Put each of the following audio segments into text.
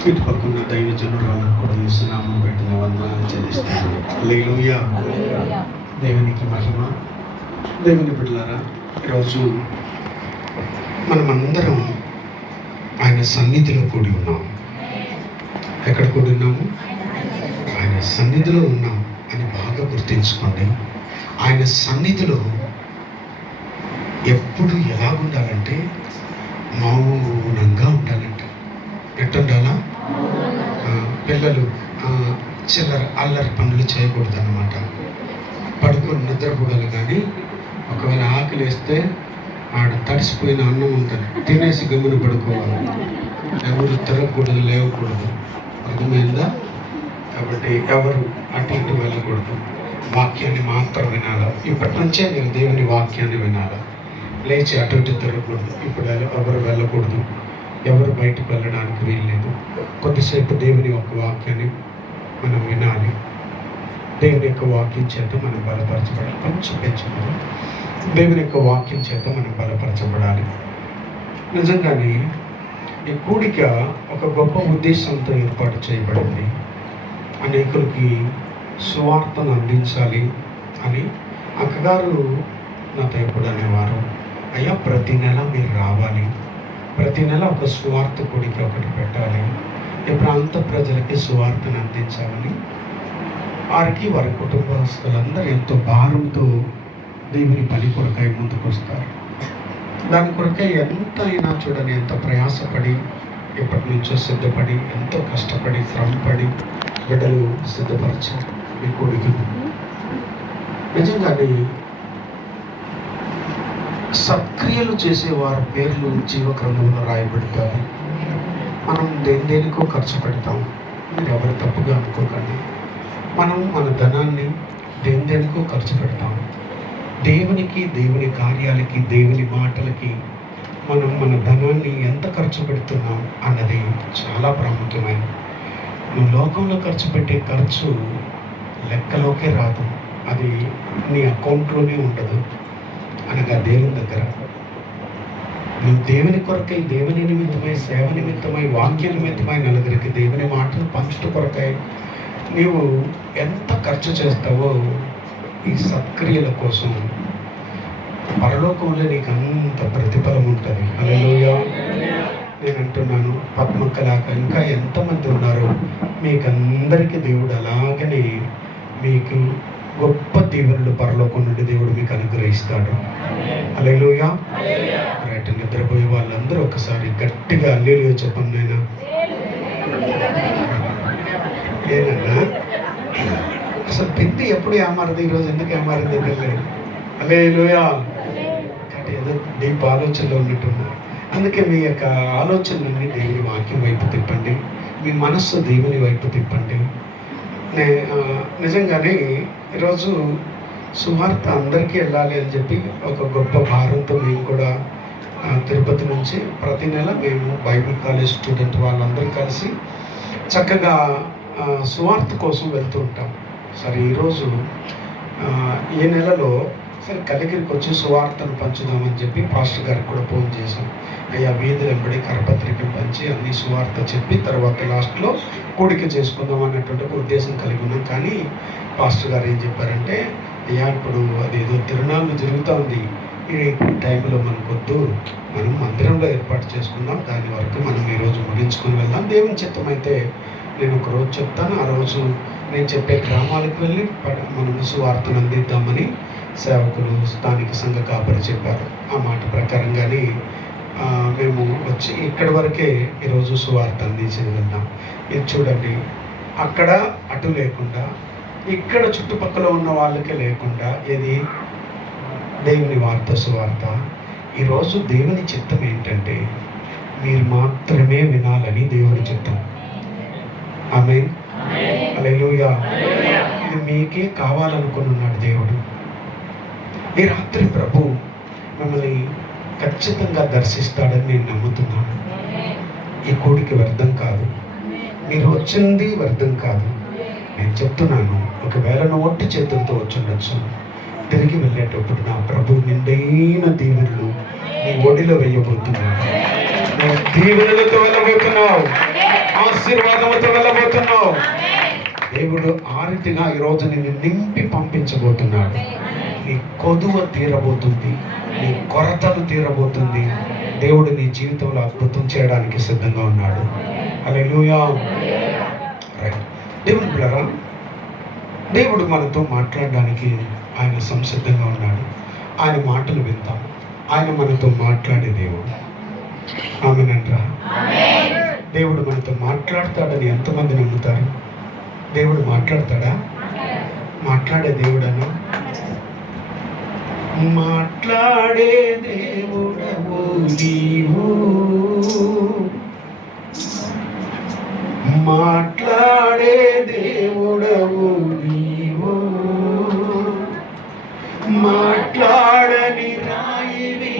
చుట్టుపక్కల దైవజనురాలను కూడా యేసునామం పెట్టిన వందనాలు చెల్లిస్తున్నాను. హల్లెలూయా. దేవునికి మహిమ. దేవుని బిడ్డలారా, ఈరోజు మనమందరం ఆయన సన్నిధిలో కూడి ఉన్నాం. ఎక్కడ కూడి ఉన్నాము? ఆయన సన్నిధిలో ఉన్నాం అని బాగా గుర్తుంచుకోండి. ఆయన సన్నిధిలో ఎప్పుడు ఎలా ఉండాలంటే మౌనంగా ఉండాలంట. ఎట్టుండాలా? పిల్లలు చిల్లర అల్లరి పనులు చేయకూడదు అన్నమాట. పడుకొని నిద్రపోగలరు, కానీ ఒకవేళ ఆకలి వేస్తే ఆడ తడిసిపోయిన అన్నం ఉంటుంది, తినేసి గమ్మున పడుకోవాలి. ఎవరు తిరగకూడదు, లేవకూడదు. అర్థమైందా? కాబట్టి ఎవరు అటు ఇటు వెళ్ళకూడదు. వాక్యాన్ని మాత్రం వినాలా. ఇప్పటి నుంచే నేను దేవుని వాక్యాన్ని వినాలా. లేచి అటు ఇటు తిరగకూడదు. ఇప్పుడు ఎవరు వెళ్ళకూడదు, ఎవరు బయటకు వెళ్ళడానికి వీల్లేదు. కొద్దిసేపు దేవుని యొక్క వాక్యాన్ని మనం వినాలి. దేవుని యొక్క వాక్యం చేత మనం బలపరచబడాలి. కొంచెం పెంచుకోవాలి. దేవుని యొక్క వాక్యం చేత మనం బలపరచబడాలి. నిజంగానే ఈ కూడిక ఒక గొప్ప ఉద్దేశంతో ఏర్పాటు చేయబడింది. అనేకులకి సువార్తను అందించాలి అని అక్కగారు నాతో ఎప్పుడు అనేవారు, అయ్యా ప్రతి నెల మీరు రావాలి, ప్రతి నెల ఒక సువార్త కూడిక ఒకటి పెట్టాలి, ఈ ప్రాంత ప్రజలకి సువార్తను అందించాలని. వారికి వారి కుటుంబస్తులందరూ ఎంతో భారంతో దేవుని పని కొరకై ముందుకు వస్తారు. దాని కొరకై ఎంత అయినా చూడని, ఎంత ప్రయాసపడి ఎప్పటి నుంచో సిద్ధపడి, ఎంతో కష్టపడి శ్రమపడి బిడ్డలు సిద్ధపరిచారు ఈ కొడుకును. నిజంగానే సత్క్రియలు చేసేవారి పేర్లు జీవగ్రంథంలో రాయబడతారు. మనం దేనికో ఖర్చు పెడతాం. మీరు ఎవరు తప్పుగా అనుకోకండి. మనం మన ధనాన్ని దేనికో ఖర్చు పెడతాం. దేవునికి, దేవుని కార్యాలకి, దేవుని మాటలకి మనం మన ధనాన్ని ఎంత ఖర్చు పెడుతున్నాం అన్నది చాలా ప్రాముఖ్యమైనది. నువ్వు లోకంలో ఖర్చు పెట్టే ఖర్చు లెక్కలోకే రాదు. అది నీ అకౌంట్లోనే ఉండదు. అనగా దేవుని దగ్గర నువ్వు దేవుని కొరకై, దేవుని నిమిత్తమై, సేవ నిమిత్తమై, వాక్య నిమిత్తమై, నలుగురికి దేవుని మాటలు పంచుట కొరకై నీవు ఎంత ఖర్చు చేస్తావో ఈ సత్క్రియల కోసం పరలోకంలో నీకు అంత ప్రతిఫలం ఉంటుంది. హల్లెలూయా. నేను అంటున్నాను, పద్మక్కలాగా ఇంకా ఎంతమంది ఉన్నారో మీకందరికీ దేవుడు అలాగనే మీకు గొప్ప దీవెనలు పరలోకం నుండి దేవుడు మీకు అనుగ్రహిస్తాడు. హల్లెలూయా. రైట్. నిద్రపోయే వాళ్ళందరూ ఒకసారి గట్టిగా హల్లెలూయా చెప్పండి. నాయనా ఏనన్నా అసలు పెద్ద ఎప్పుడు ఏమారదు, ఈరోజు ఎందుకు ఏమారింది తెలియదు. హల్లెలూయా. అంటే ఏదో దీప ఆలోచనలో ఉన్నట్టున్నారు. అందుకే మీ యొక్క ఆలోచనలన్నీ దేవుని వాక్యం వైపు తిప్పండి. మీ మనస్సు దేవుని వైపు తిప్పండి. నిజంగానే ఈరోజు సువార్త అందరికీ వెళ్ళాలి అని చెప్పి ఒక గొప్ప భారంతో మేము కూడా తిరుపతి నుంచి ప్రతి నెల మేము బైబిల్ కాలేజ్ స్టూడెంట్ వాళ్ళందరూ కలిసి చక్కగా సువార్త కోసం వెళ్తూ ఉంటాం. సరే ఈరోజు ఈ నెలలో సరే కలిగిరికి వచ్చి సువార్తను పంచుదామని చెప్పి పాస్టర్ గారికి కూడా ఫోన్ చేశాం. అయ్యా వీధులు వెంబడి కరపత్రికలు పంచి అన్ని సువార్త చెప్పి తర్వాత లాస్ట్లో కూడిక చేసుకుందాం అన్నటువంటి ఒక ఉద్దేశం కలిగి ఉన్నాం. కానీ పాస్టర్ గారు ఏం చెప్పారంటే, అయ్యా ఇప్పుడు అదేదో తిరునాళ్ళు జరుగుతుంది, ఈ టైంలో మనకొద్దు, మనం మందిరంలో ఏర్పాటు చేసుకుందాం, దాని వరకు మనం ఈరోజు ముగించుకొని వెళ్దాం. దేవుని చిత్తం అయితే నేను ఒక రోజు చెప్తాను, ఆ రోజు నేను చెప్పే గ్రామాలకు వెళ్ళి మనం సువార్తను అందిద్దామని సేవకులు, స్థానిక సంఘ కాపరి చెప్పారు. ఆ మాట ప్రకారంగానే మేము వచ్చి ఇక్కడి వరకే ఈరోజు సువార్త అందించి వెళ్దాం. ఇది చూడండి, అక్కడ అటు లేకుండా ఇక్కడ చుట్టుపక్కల ఉన్న వాళ్ళకే లేకుండా ఇది దేవుని వార్త, సువార్త. ఈరోజు దేవుని చిత్తం ఏంటంటే మీరు మాత్రమే వినాలని దేవుని చిత్తం. ఆమేన్. హల్లెలూయా. ఇది మీకే కావాలనుకుని ఉన్నాడు దేవుడు. ఈ రాత్రి ప్రభు మిమ్మల్ని ఖచ్చితంగా దర్శిస్తాడని నేను నమ్ముతున్నాను. ఈ కూడికి వ్యర్థం కాదు, మీరు వచ్చింది వ్యర్థం కాదు. నేను చెప్తున్నాను, ఒకవేళ నువ్వు ఒట్టి చేతులతో వచ్చుండొచ్చు, తిరిగి వెళ్ళేటప్పుడు నా ప్రభు నిండైన దీవెనలు నీ ఒడిలో వేయబోతున్నాడు. నీ దీవెనలతో వెళ్ళబోతున్నాడు. వెళ్ళబోతున్నావు, ఆశీర్వాదముతో వెళ్ళబోతున్నావు. దేవుడు ఆ రీతిగా ఈరోజు నిన్ను నింపి పంపించబోతున్నాడు. నీ కొదువ తీరబోతుంది, నీ కొరతలు తీరబోతుంది. దేవుడు నీ జీవితంలో అద్భుతం చేయడానికి సిద్ధంగా ఉన్నాడు. హల్లెలూయా. రైట్. దేవుని పిల్లరా, దేవుడు మనతో మాట్లాడడానికి ఆయన సంసిద్ధంగా ఉన్నాడు. ఆయన మాటలు విందాం. ఆయన మనతో మాట్లాడే దేవుడు. ఆమేనంట్రా. దేవుడు మనతో మాట్లాడతాడని ఎంతమంది నమ్ముతారు? దేవుడు మాట్లాడతాడా? మాట్లాడే దేవుడను. మాట్లాడే దేవుడవు నీవు, మాట్లాడే దేవుడవు నీవు, మాట్లాడని రాయివి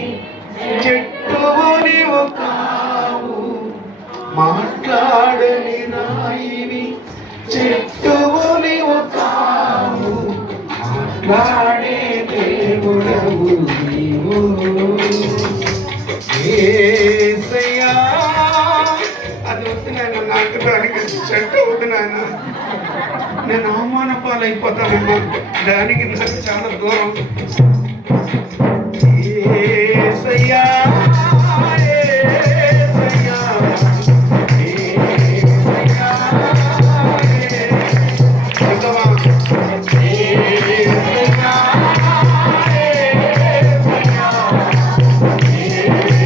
చెట్టువు నీవు కావు, మాట్లాడని రాయివి చెట్టువు నీవు కావు, మాట్లాడే దేవుడవు నీవు. యేసయ్యా, అది వద్దు నాయన, నాకు దానికి చెట్టు వద్దు నాయన, నేను అవమాన పాలైపోతానమ్మా, దానికి నాకు చాలా దూరం. యేసయ్యా, యేసయ్యా, యేసయ్యా, చెప్తావా? యేసయ్యా,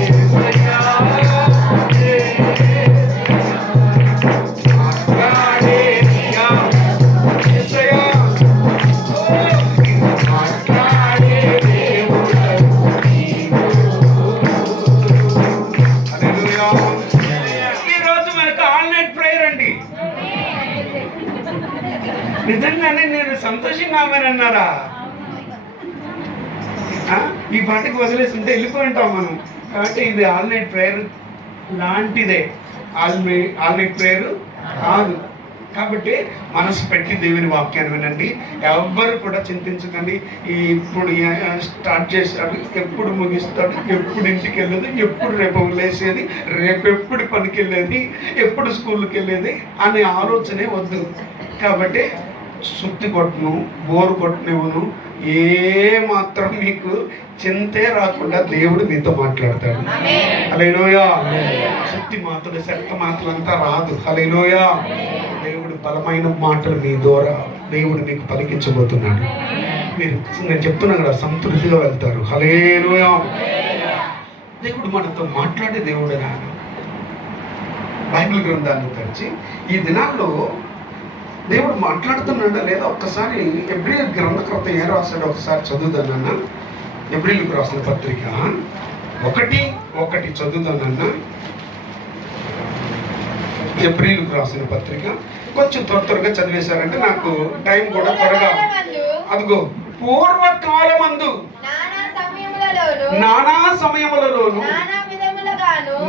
నిజంగానే నేను సంతోషంగా ఆమెనన్నారా? ఈ పాటకి వదిలేసి ఉంటే వెళ్ళిపోయి ఉంటాం మనం. కాబట్టి ఇది ఆల్ నైట్ ప్రేయర్ లాంటిదే, ఆల్ నైట్ ప్రేయర్ కాదు. కాబట్టి మనసు పెట్టి దేవుని వాక్యాన్ని వినండి. ఎవ్వరు కూడా చింతించకండి. ఇప్పుడు స్టార్ట్ చేస్తాడు, ఎప్పుడు ముగిస్తాడు, ఎప్పుడు ఇంటికి వెళ్ళేది, ఎప్పుడు రేపు లేసేది, రేపు ఎప్పుడు పనికి వెళ్ళేది, ఎప్పుడు స్కూల్కి వెళ్ళేది అనే ఆలోచనే వద్దు. కాబట్టి సుత్తి కొట్టను, బోరు కొట్టనివ్వను, ఏ మాత్రం మీకు చింతే రాకుండా దేవుడు మీతో మాట్లాడతాడు. హల్లెలూయా. సుత్తి మాటలు, శక్త మాటలు అంతా రాదు. హల్లెలూయా. దేవుడు బలమైన మాటలు మీ ద్వారా దేవుడు మీకు పలికించబోతున్నాడు. మీరు నేను చెప్తున్నా కదా, సంతృప్తిగా వెళ్తారు. హల్లెలూయా. దేవుడు మనతో మాట్లాడే దేవుడు ఆయన. బైబిల్ గ్రంథాన్ని తెరిచి ఈ దినాల్లో దేవుడు మాట్లాడుతున్నాడా లేదా ఒక్కసారి ఎబ్రీలు గ్రంథకర్త ఏం రాశాడో ఒకసారి చదువుదానన్నా. ఎబ్రీలుకు రాసిన పత్రిక 1:1 చదువుదానన్నా. ఎబ్రీలుకు రాసిన పత్రిక కొంచెం త్వరగా చదివేశారంటే నాకు టైం కూడా త్వరగా. అదిగో, పూర్వకాలమందు నానా సమయములలోను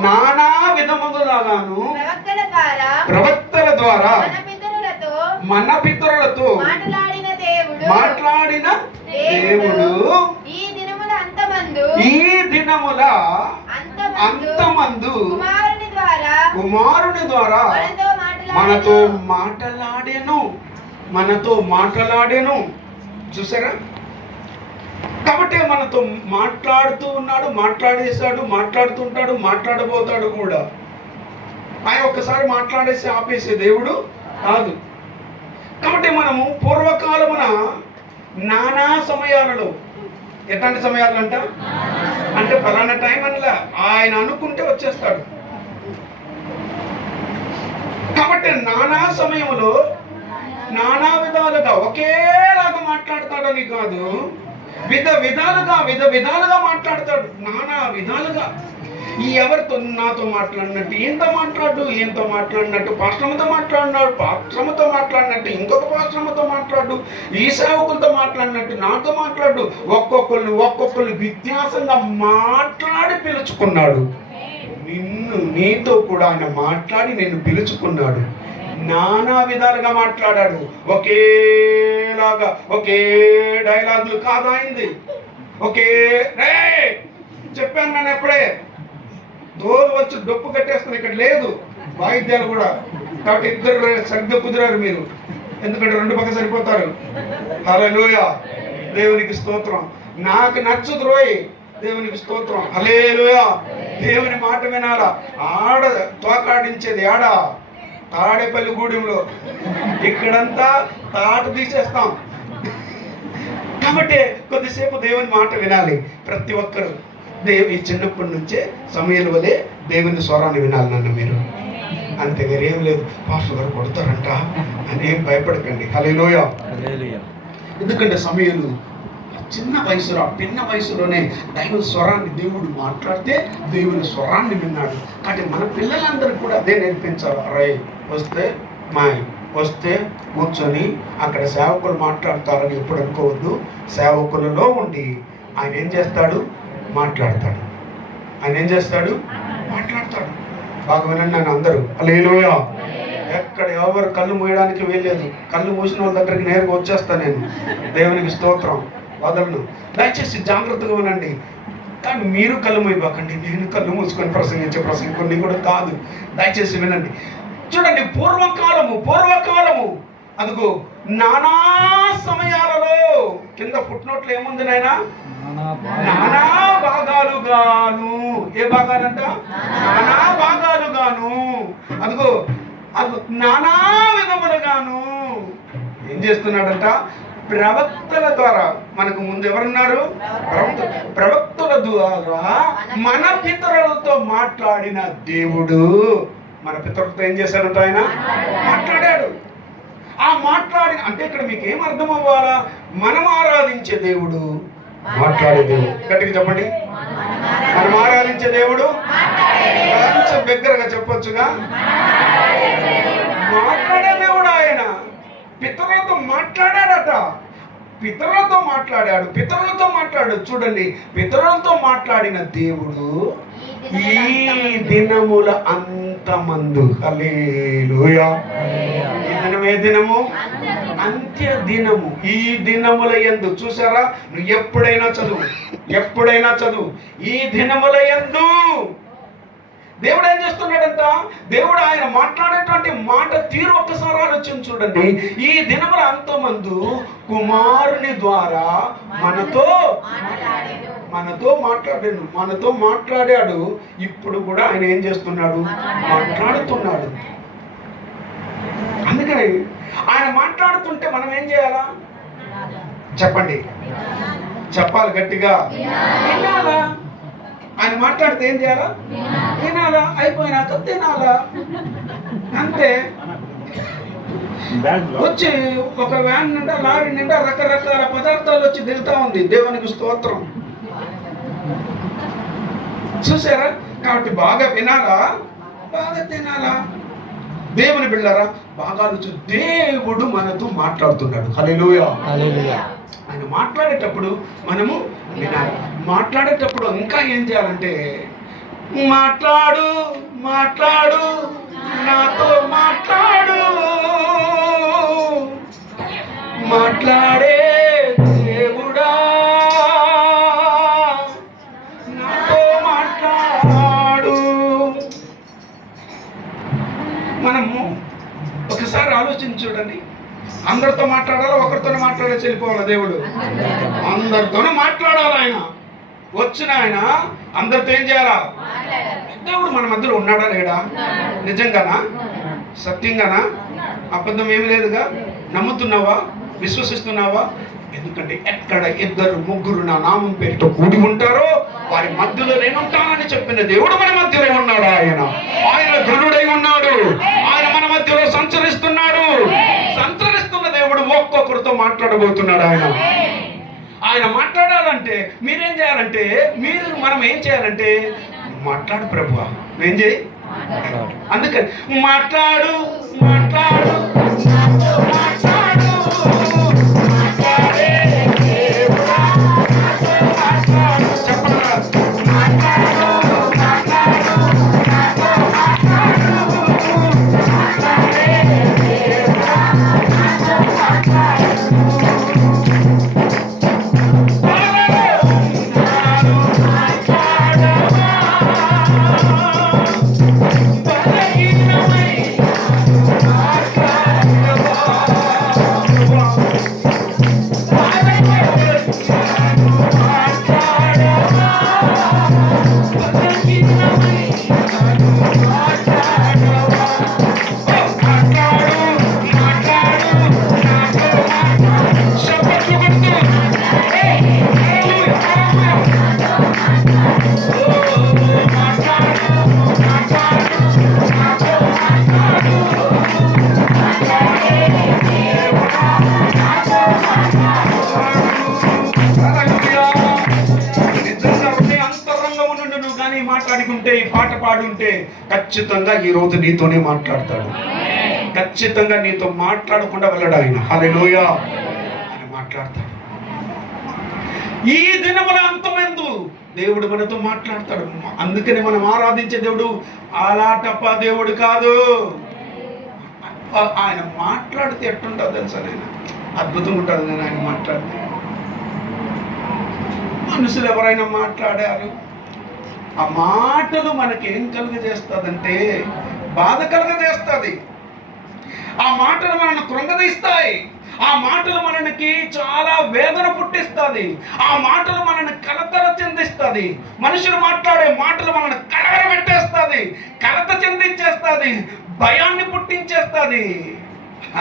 నానా విధములుగాను ప్రవక్తల ద్వారా మన పితరులతో మాట్లాడిన దేవుడు ఈ దినముల అంతమందు కుమారుని ద్వారా మనతో మాట్లాడెను. చూసారా? కాబట్టి మనతో మాట్లాడుతూ ఉన్నాడు, మాట్లాడేశాడు, మాట్లాడుతుంటాడు, మాట్లాడబోతాడు కూడా. ఆయన ఒక్కసారి మాట్లాడేసి ఆపేసే దేవుడు కాదు. కాబట్టి మనము పూర్వకాలమున నానా సమయాలలో, ఎట్లాంటి సమయాలు అంటే ఫలానా టైం అనలా, ఆయన అనుకుంటే వచ్చేస్తాడు. కాబట్టి నానా సమయంలో నానా విధాలుగా ఒకేలాగా మాట్లాడతాడని కాదు, విధాలుగా మాట్లాడతాడు. నానా విధాలుగా ఎవరితో నాతో మాట్లాడినట్టు ఈయనతో మాట్లాడినట్టు పాశ్రమతో మాట్లాడినట్టు ఇంకొక పాశ్రమతో మాట్లాడు, ఈ సేవకులతో మాట్లాడినట్టు నాతో మాట్లాడు. ఒక్కొక్కరు వ్యత్యాసంగా మాట్లాడి పిలుచుకున్నాడు. నీతో కూడా ఆయన మాట్లాడి నేను పిలుచుకున్నాడు. నానా విధాలుగా మాట్లాడాడు. ఒకేలాగా ఒకే డైలాగులు కాదు అయింది. చెప్పాను నేను ఎప్పుడే, దోలు వచ్చి డొప్పు కట్టేస్తాను, ఇక్కడ లేదు. వాయిద్యాలు కూడా. కాబట్టి ఇద్దరు సరిగ్గా కుదిరారు మీరు, ఎందుకంటే రెండు పక్క సరిపోతారు. హల్లెలూయా, దేవునికి స్తోత్రం. నాకు నచ్చదు రోయ్, దేవునికి స్తోత్రం. హల్లెలూయా, దేవుని మాట వినాలా. ఆడ తోకాడించేది ఆడ తాడేపల్లి గూడెంలో, ఇక్కడంతా తాట తీసేస్తాం. కాబట్టి కొద్దిసేపు దేవుని మాట వినాలి ప్రతి ఒక్కరు. ఈ చిన్నప్పటి నుంచే సమయాల వలె దేవుని స్వరాన్ని వినాలి నన్ను మీరు. అంతే, వేరేం లేదు. పాస్టర్ గారు కొడతారంట అని ఏం భయపడకండి. హల్లెలూయా. ఎందుకంటే సమయాలు చిన్న వయసులో, ఆ పిన్న వయసులోనే దైవ స్వరాన్ని దేవుడు మాట్లాడితే దేవుని స్వరాన్ని విన్నాడు. కాబట్టి మన పిల్లలందరూ కూడా అదే నేర్పించాలి. రై వస్తే వస్తే కూర్చొని అక్కడ సేవకులు మాట్లాడతారని ఎప్పుడు అనుకోవద్దు. సేవకులలో ఉండి ఆయన ఏం చేస్తాడు? మాట్లాడతాడు. ఆయన ఏం చేస్తాడు? మాట్లాడతాడు. బాగా వినండి నన్ను అందరూ. హల్లెలూయా. ఎక్కడ ఎవరు కళ్ళు మూయడానికి వీల్లేదు. కళ్ళు మూసిన వాళ్ళ దగ్గరికి నేరుగా వచ్చేస్తాను నేను. దేవునికి స్తోత్రం. వదలను. దయచేసి జాగ్రత్తగా వినండి. కానీ మీరు కళ్ళు మూయబాకండి. నేను కళ్ళు మూసుకొని ప్రసంగించే ప్రసంగం కూడా కాదు. దయచేసి వినండి. చూడండి, పూర్వకాలము అదిగో నానా సమయాలలో, కింద ఫుట్నోట్లు ఏముంది నాయన? నానా భాగాలుగాను. ఏ భాగాలంట? నానా భాగాలుగాను. అదిగో నానా విధములుగాను ఏం చేస్తున్నాడంట? ప్రవక్తల ద్వారా. మనకు ముందు ఎవరున్నారు? ప్రవక్తుల ద్వారా మన పితరులతో మాట్లాడిన దేవుడు మన పితరులతో ఏం చేశాడంట? ఆయన మాట్లాడాడు. ఆ మాట్లాడిన అంటే ఇక్కడ మీకు ఏం అర్థం అవ్వాలా? మనం ఆరాధించే దేవుడు మాట్లాడే దేవుడు. గట్టిగా చెప్పండి. మనం ఆరాధించే దేవుడు కొంచెం దగ్గరగా చెప్పొచ్చుగా. మాట్లాడే దేవుడు ఆయన. పితరులతో మాట్లాడాడట. పితరులతో మాట్లాడాడు. చూడండి, పితరులతో మాట్లాడిన దేవుడు ఈ దినముల అంతమందు. హల్లెలూయా. ఈ దినం ఏ దినము? అంత్య దినము. ఈ దినముల యందు. చూసారా? నువ్వు ఎప్పుడైనా చదువు. ఈ దినముల యందు దేవుడు ఏం చేస్తున్నాడంట? దేవుడు ఆయన మాట్లాడేటువంటి మాట తీరు ఒక్కసారి ఆలోచన చూడండి. ఈ దినముల అంతమందు కుమారుని ద్వారా మనతో మాట్లాడాడు. ఇప్పుడు కూడా ఆయన ఏం చేస్తున్నాడు? మాట్లాడుతున్నాడు. అందుకని ఆయన మాట్లాడుతుంటే మనం ఏం చేయాలా? చెప్పండి, చెప్పాలి గట్టిగా. వినాలా? ఆయన మాట్లాడితే ఏం చేయాలా? వినాలా. అయిపోయినాక తినాలా. అంతే. వచ్చి ఒక వ్యాన్ నిండా, లారీ నిండా రకరకాల పదార్థాలు వచ్చి దిగుతా ఉంది. దేవునికి స్తోత్రం. చూసారా? కాబట్టి బాగా వినాలా, బాగా తినాలా. దేవుని బిడ్డలారా, బాగా దేవుడు మనతో మాట్లాడుతున్నాడు. హల్లెలూయా. ఆయన మాట్లాడేటప్పుడు మనము వినాలి. మాట్లాడేటప్పుడు ఇంకా ఏం చేయాలంటే, మాట్లాడు నాతో మాట్లాడు, మాట్లాడే దేవుడా నాతో మాట్లాడు. మనము ఒకసారి ఆలోచించి చూడండి. అందరితో మాట్లాడాలా? ఒకరితోనే మాట్లాడేసి వెళ్ళిపోవాలి దేవుడు? అందరితోనే మాట్లాడాలి. ఆయన వచ్చిన ఆయన అందరితో ఏం చేయాలా? దేవుడు మన మధ్యలో ఉన్నాడా లేడా? నిజంగానా? సత్యంగానా? అబద్ధం ఏమి లేదుగా? నమ్ముతున్నావా? విశ్వసిస్తున్నావా? ఎందుకంటే ఎక్కడ ఇద్దరు ముగ్గురు నా నామం పేరుతో కూడి ఉంటారో వారి మధ్యలో నేనుంటానని చెప్పిన దేవుడు మన మధ్యలో ఉన్నాడు. ఆయన ఘనుడై ఉన్నాడు. ఆయన మన మధ్యలో సంచరిస్తున్న దేవుడు ఒక్కొక్కరితో మాట్లాడబోతున్నాడు. ఆయన మాట్లాడాలంటే మీరేం చేయాలంటే, మనం ఏం చేయాలంటే, మాట్లాడు ప్రభువా, ఏం చేయి. అందుకని మాట్లాడు పాడుంటే ఖచ్చితంగా ఈరోజు నీతోనే మాట్లాడతాడు. ఖచ్చితంగా నీతో మాట్లాడకుండా వెళ్ళడు ఆయన. హల్లెలూయా. ఆయన మాట్లాడతాడు. ఈ దినముల అంతమెందు దేవుడు మనతో మాట్లాడతాడు. అందుకని మనం ఆరాధించే దేవుడు అలాటప్ప దేవుడు కాదు. ఆయన మాట్లాడితే ఎట్టుంటుందో తెలుసా? నేను అద్భుతంగా ఉంటుంది. నేను ఆయన మాట్లాడితే మనుషులు ఎవరైనా మాట్లాడారు, ఆ మాటలు మనకేం కలుగజేస్తుందంటే బాధ కలుగజేస్తుంది. ఆ మాటలు మనల్ని కృంగదీస్తాయి. ఆ మాటలు మనకి చాలా వేదన పుట్టిస్తుంది. ఆ మాటలు మనల్ని కలతల చెందిస్తుంది. మనుషులు మాట్లాడే మాటలు మనల్ని కలవరపెట్టేస్తుంది, కలత చెందించేస్తుంది, భయాన్ని పుట్టించేస్తుంది.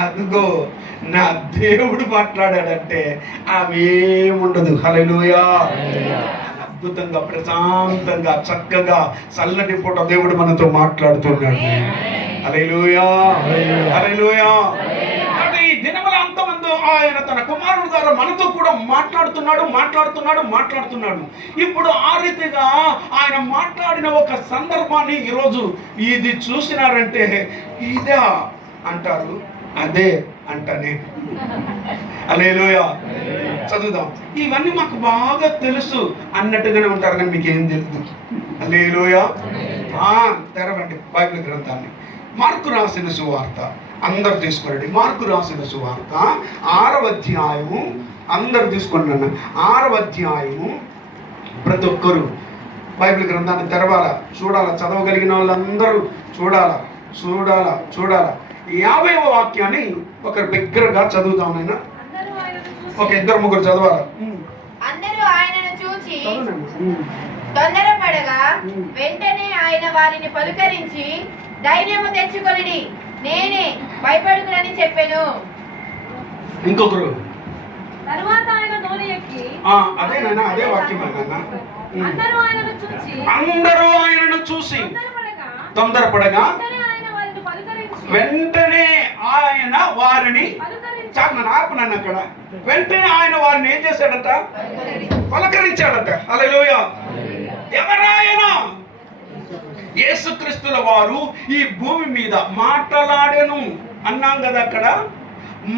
అదిగో నా దేవుడు మాట్లాడాడంటే అవేముండదు. హల్లెలూయా. అద్భుతంగా, ప్రశాంతంగా, చక్కగా, చల్లటి పూట దేవుడు మనతో మాట్లాడుతున్నాడు. హల్లెలూయా. హల్లెలూయా. ఈ దినముల అంతమందు ఆయన తన కుమారుడు ద్వారా మనతో కూడా మాట్లాడుతున్నాడు. ఇప్పుడు ఆ రీతిగా ఆయన మాట్లాడిన ఒక సందర్భాన్ని ఈరోజు ఇది చూసినారంటే ఇదా అంటారు, అదే అంటానే. హల్లెలూయా. చదువుదాం. ఇవన్నీ మాకు బాగా తెలుసు అన్నట్టుగానే ఉంటారు, కానీ మీకేం తెలుసు? హల్లెలూయా. తెరవండి బైబిల్ గ్రంథాన్ని. మార్కు రాసిన సువార్త అందరు తీసుకోండి. మార్కు రాసిన సువార్త 6వ అధ్యాయము. అందరు తీసుకోండి అన్న. 6వ అధ్యాయము. ప్రతి ఒక్కరు బైబిల్ గ్రంథాన్ని తెరవాలా, చూడాలా. చదవగలిగిన వాళ్ళందరూ చూడాలా. 50వ వాక్యాన్ని ఒక బిగ్గరగా చదువుతాం. నేను ఒక ఇద్దరు ముగ్గురు చదవాలా. అందరూ ఆయనను చూచి తొందరపడగా వెంటనే ఆయన వారిని పలుకరించి ధైర్యము తెచ్చుకొనిడి, నేనే, భయపడుకునని చెప్పెను. ఇంకొకరు తరువాత ఆయన నోరు ఎక్కి అదే వాక్యం. అందరూ ఆయనను చూసి తొందరపడగా వెంటనే ఆయన వారిని ఆపనన్ను అక్కడ. వెంటనే ఆయన వారిని ఏం చేశాడట? పలకరించాడట. హల్లెలూయా. ఎవరాయన? యేసుక్రీస్తుల వారు ఈ భూమి మీద మాట్లాడాను అన్నాం కదా. అక్కడ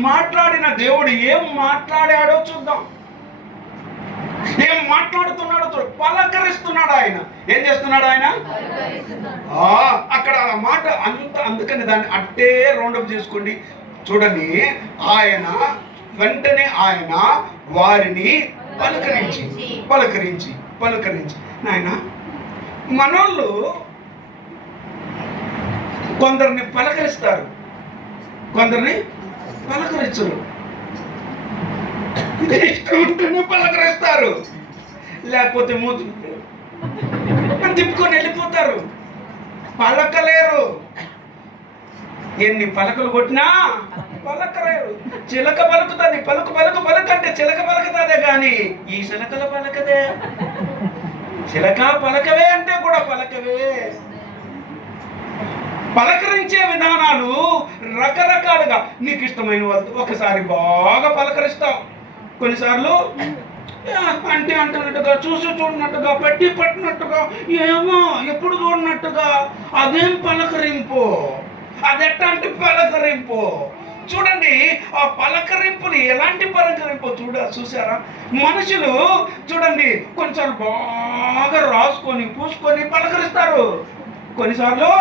మాట్లాడిన దేవుడు ఏం మాట్లాడాడో చూద్దాం. ఏం మాట్లాడుతున్నాడో పలకరిస్తున్నాడు ఆయన. ఏం చేస్తున్నాడు ఆయన? అక్కడ ఆ మాట అంత, అందుకని దాన్ని అట్టే రౌండప్ చేసుకోండి. చూడండి, ఆయన వెంటనే ఆయన వారిని పలకరించి నాయన, మనోళ్ళు కొందరిని పలకరిస్తారు, కొందరిని పలకరించరు. పలకరిస్తారు, లేకపోతే మూతి తిప్పుకొని వెళ్ళిపోతారు. పలకలేరు. ఎన్ని పలకలు కొట్టినా పలకలేరు. చిలక పలుకుతుంది. పలుకంటే చిలక పలుకుతుందే కానీ ఈ చిలకల పలకదే. చిలక పలకవే అంటే కూడా పలకవే. పలకరించే విధానాలు రకరకాలుగా. నీకు ఇష్టమైన వాళ్ళు ఒకసారి బాగా పలకరిస్తావు, కొన్నిసార్లు అంటే అంటున్నట్టుగా, చూసి చూడనట్టుగా, పెట్టి పట్టినట్టుగా, ఏమో ఎప్పుడు చూడనట్టుగా. అదేం పలకరింపు? అదెట్టంటే పలకరింపు. చూడండి, ఆ పలకరింపుని ఎలాంటి పలకరింపు చూసారా? మనుషులు చూడండి, కొంచెం బాగా రాసుకొని పూసుకొని పలకరిస్తారు. కొన్నిసార్లు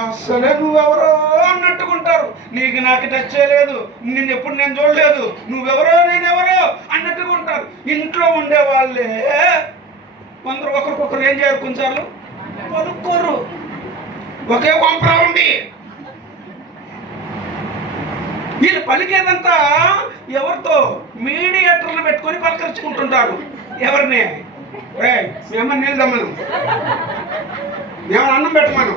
అసలే నువ్వెవరో అన్నట్టుకుంటారు. నీకు నాకు టచ్ చేయలేదు, నిన్ను ఎప్పుడు నేను చూడలేదు, నువ్వెవరో నేనెవరో అన్నట్టుగా ఉంటారు. ఇంట్లో ఉండే వాళ్ళే కొందరు ఒకరికొకరు ఏం చేయరు, కొన్నిసార్లు పలుకోరు. ఒకే కొంపరా ఉండి వీళ్ళు పలికేదంతా ఎవరితో? మీడియేటర్లు పెట్టుకొని పలకరించుకుంటుంటారు. ఎవరిని? ఏమన్నా నిలదమ్మను, ఏమన్నా అన్నం పెట్టమను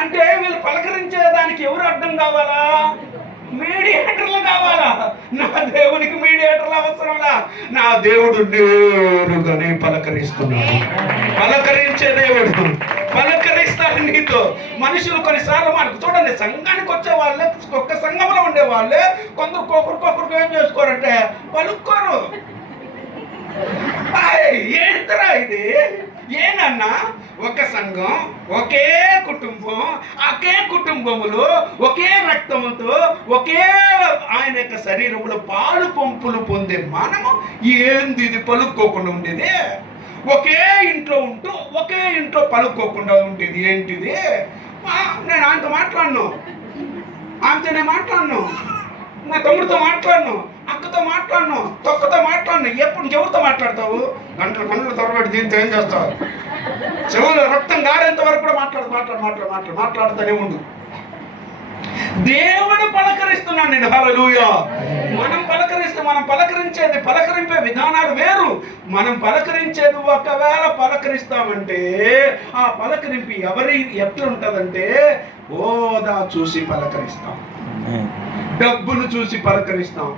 అంటే వీళ్ళు పలకరించే దానికి ఎవరు అర్థం కావాలా? మీడియేటర్లు కావాలా? నా దేవునికి మీడియేటర్లు అవసరంలా. నా దేవుడు నేరుగానే పలకరిస్తున్నాడు. పలకరించే దేవుడు పలకరిస్తాడు నీతో. మనుషులు కొన్నిసార్లు మనకు చూడండి, సంఘానికి వచ్చే వాళ్ళే, ఒక్క సంఘంలో ఉండే వాళ్ళే కొందరు ఏం చేసుకోరంటే పలుక్కోరు. ఏంటరా ఇది? ఏనన్నా ఒక సంఘం, ఒకే కుటుంబం, ఒకే కుటుంబములు, ఒకే రక్తముతో, ఒకే ఆయన యొక్క శరీరంలో పాలు పంపులు పొందే మనము ఏంది ఇది పలుక్కోకుండా ఉండేది? ఒకే ఇంట్లో ఉంటూ ఒకే ఇంట్లో పలుక్కోకుండా ఉండేది ఏంటిది? నేను ఆయనతో మాట్లాడను, ఆమెతో నేను మాట్లాడను, నా తమ్ముడితో మాట్లాడను, అక్కతో మాట్లాడను, తొక్కతో మాట్లాడను. ఎప్పుడు ఎవరితో మాట్లాడతావు? గంటలు తరబడి దీంతో ఏం చేస్తావు? చెవులు రక్తం గారేంత వరకు కూడా మాట్లాడుతూనే ఉండు. దేవుడు పలకరిస్తున్నాడు నేను. హల్లెలూయా. మనం పలకరించేది పలకరింపే విధానాలు వేరు. మనం పలకరించేది ఒకవేళ పలకరిస్తామంటే ఆ పలకరింపు ఎట్లుంటదంటే హోదా చూసి పలకరిస్తాం, డబ్బును చూసి పలకరిస్తాం,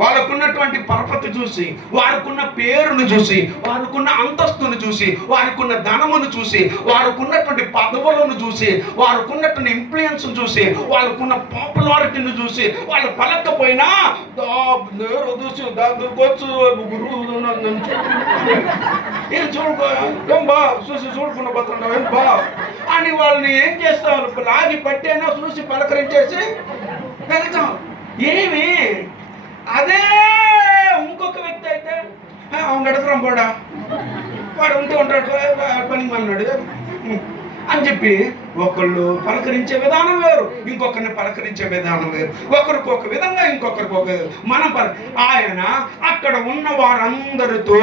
వాళ్ళకున్నటువంటి పరపతి చూసి, వారికున్న పేరును చూసి, వారికున్న అంతస్తును చూసి, వారికున్న ధనమును చూసి, వారికున్నటువంటి పదవులను చూసి, వారికున్నటువంటి ఇన్ఫ్లుయెన్స్ చూసి, వాళ్ళకున్న పాపులారిటీని చూసి వాళ్ళు పలకపోయినా చూసి ఏం చూడుకో ఏం బా చూసి చూడుకున్న బతున్నావు ఏం బా అని వాళ్ళని ఏం చేస్తావు? లాగి పట్టేనా చూసి పలకరించేసి వెళ్తాం. ఏమి అదే ఇంకొక వ్యక్తి అయితే అవును గడపరం పోడా, వాడు ఉంటాడు పని అన్నాడు అని చెప్పి ఒకళ్ళు పలకరించే విధానం వేరు, ఇంకొకరిని పలకరించే విధానం వేరు. ఒకరికి ఒక విధంగా, ఇంకొకరికి ఒక మనం ఆయన అక్కడ ఉన్న వారందరితో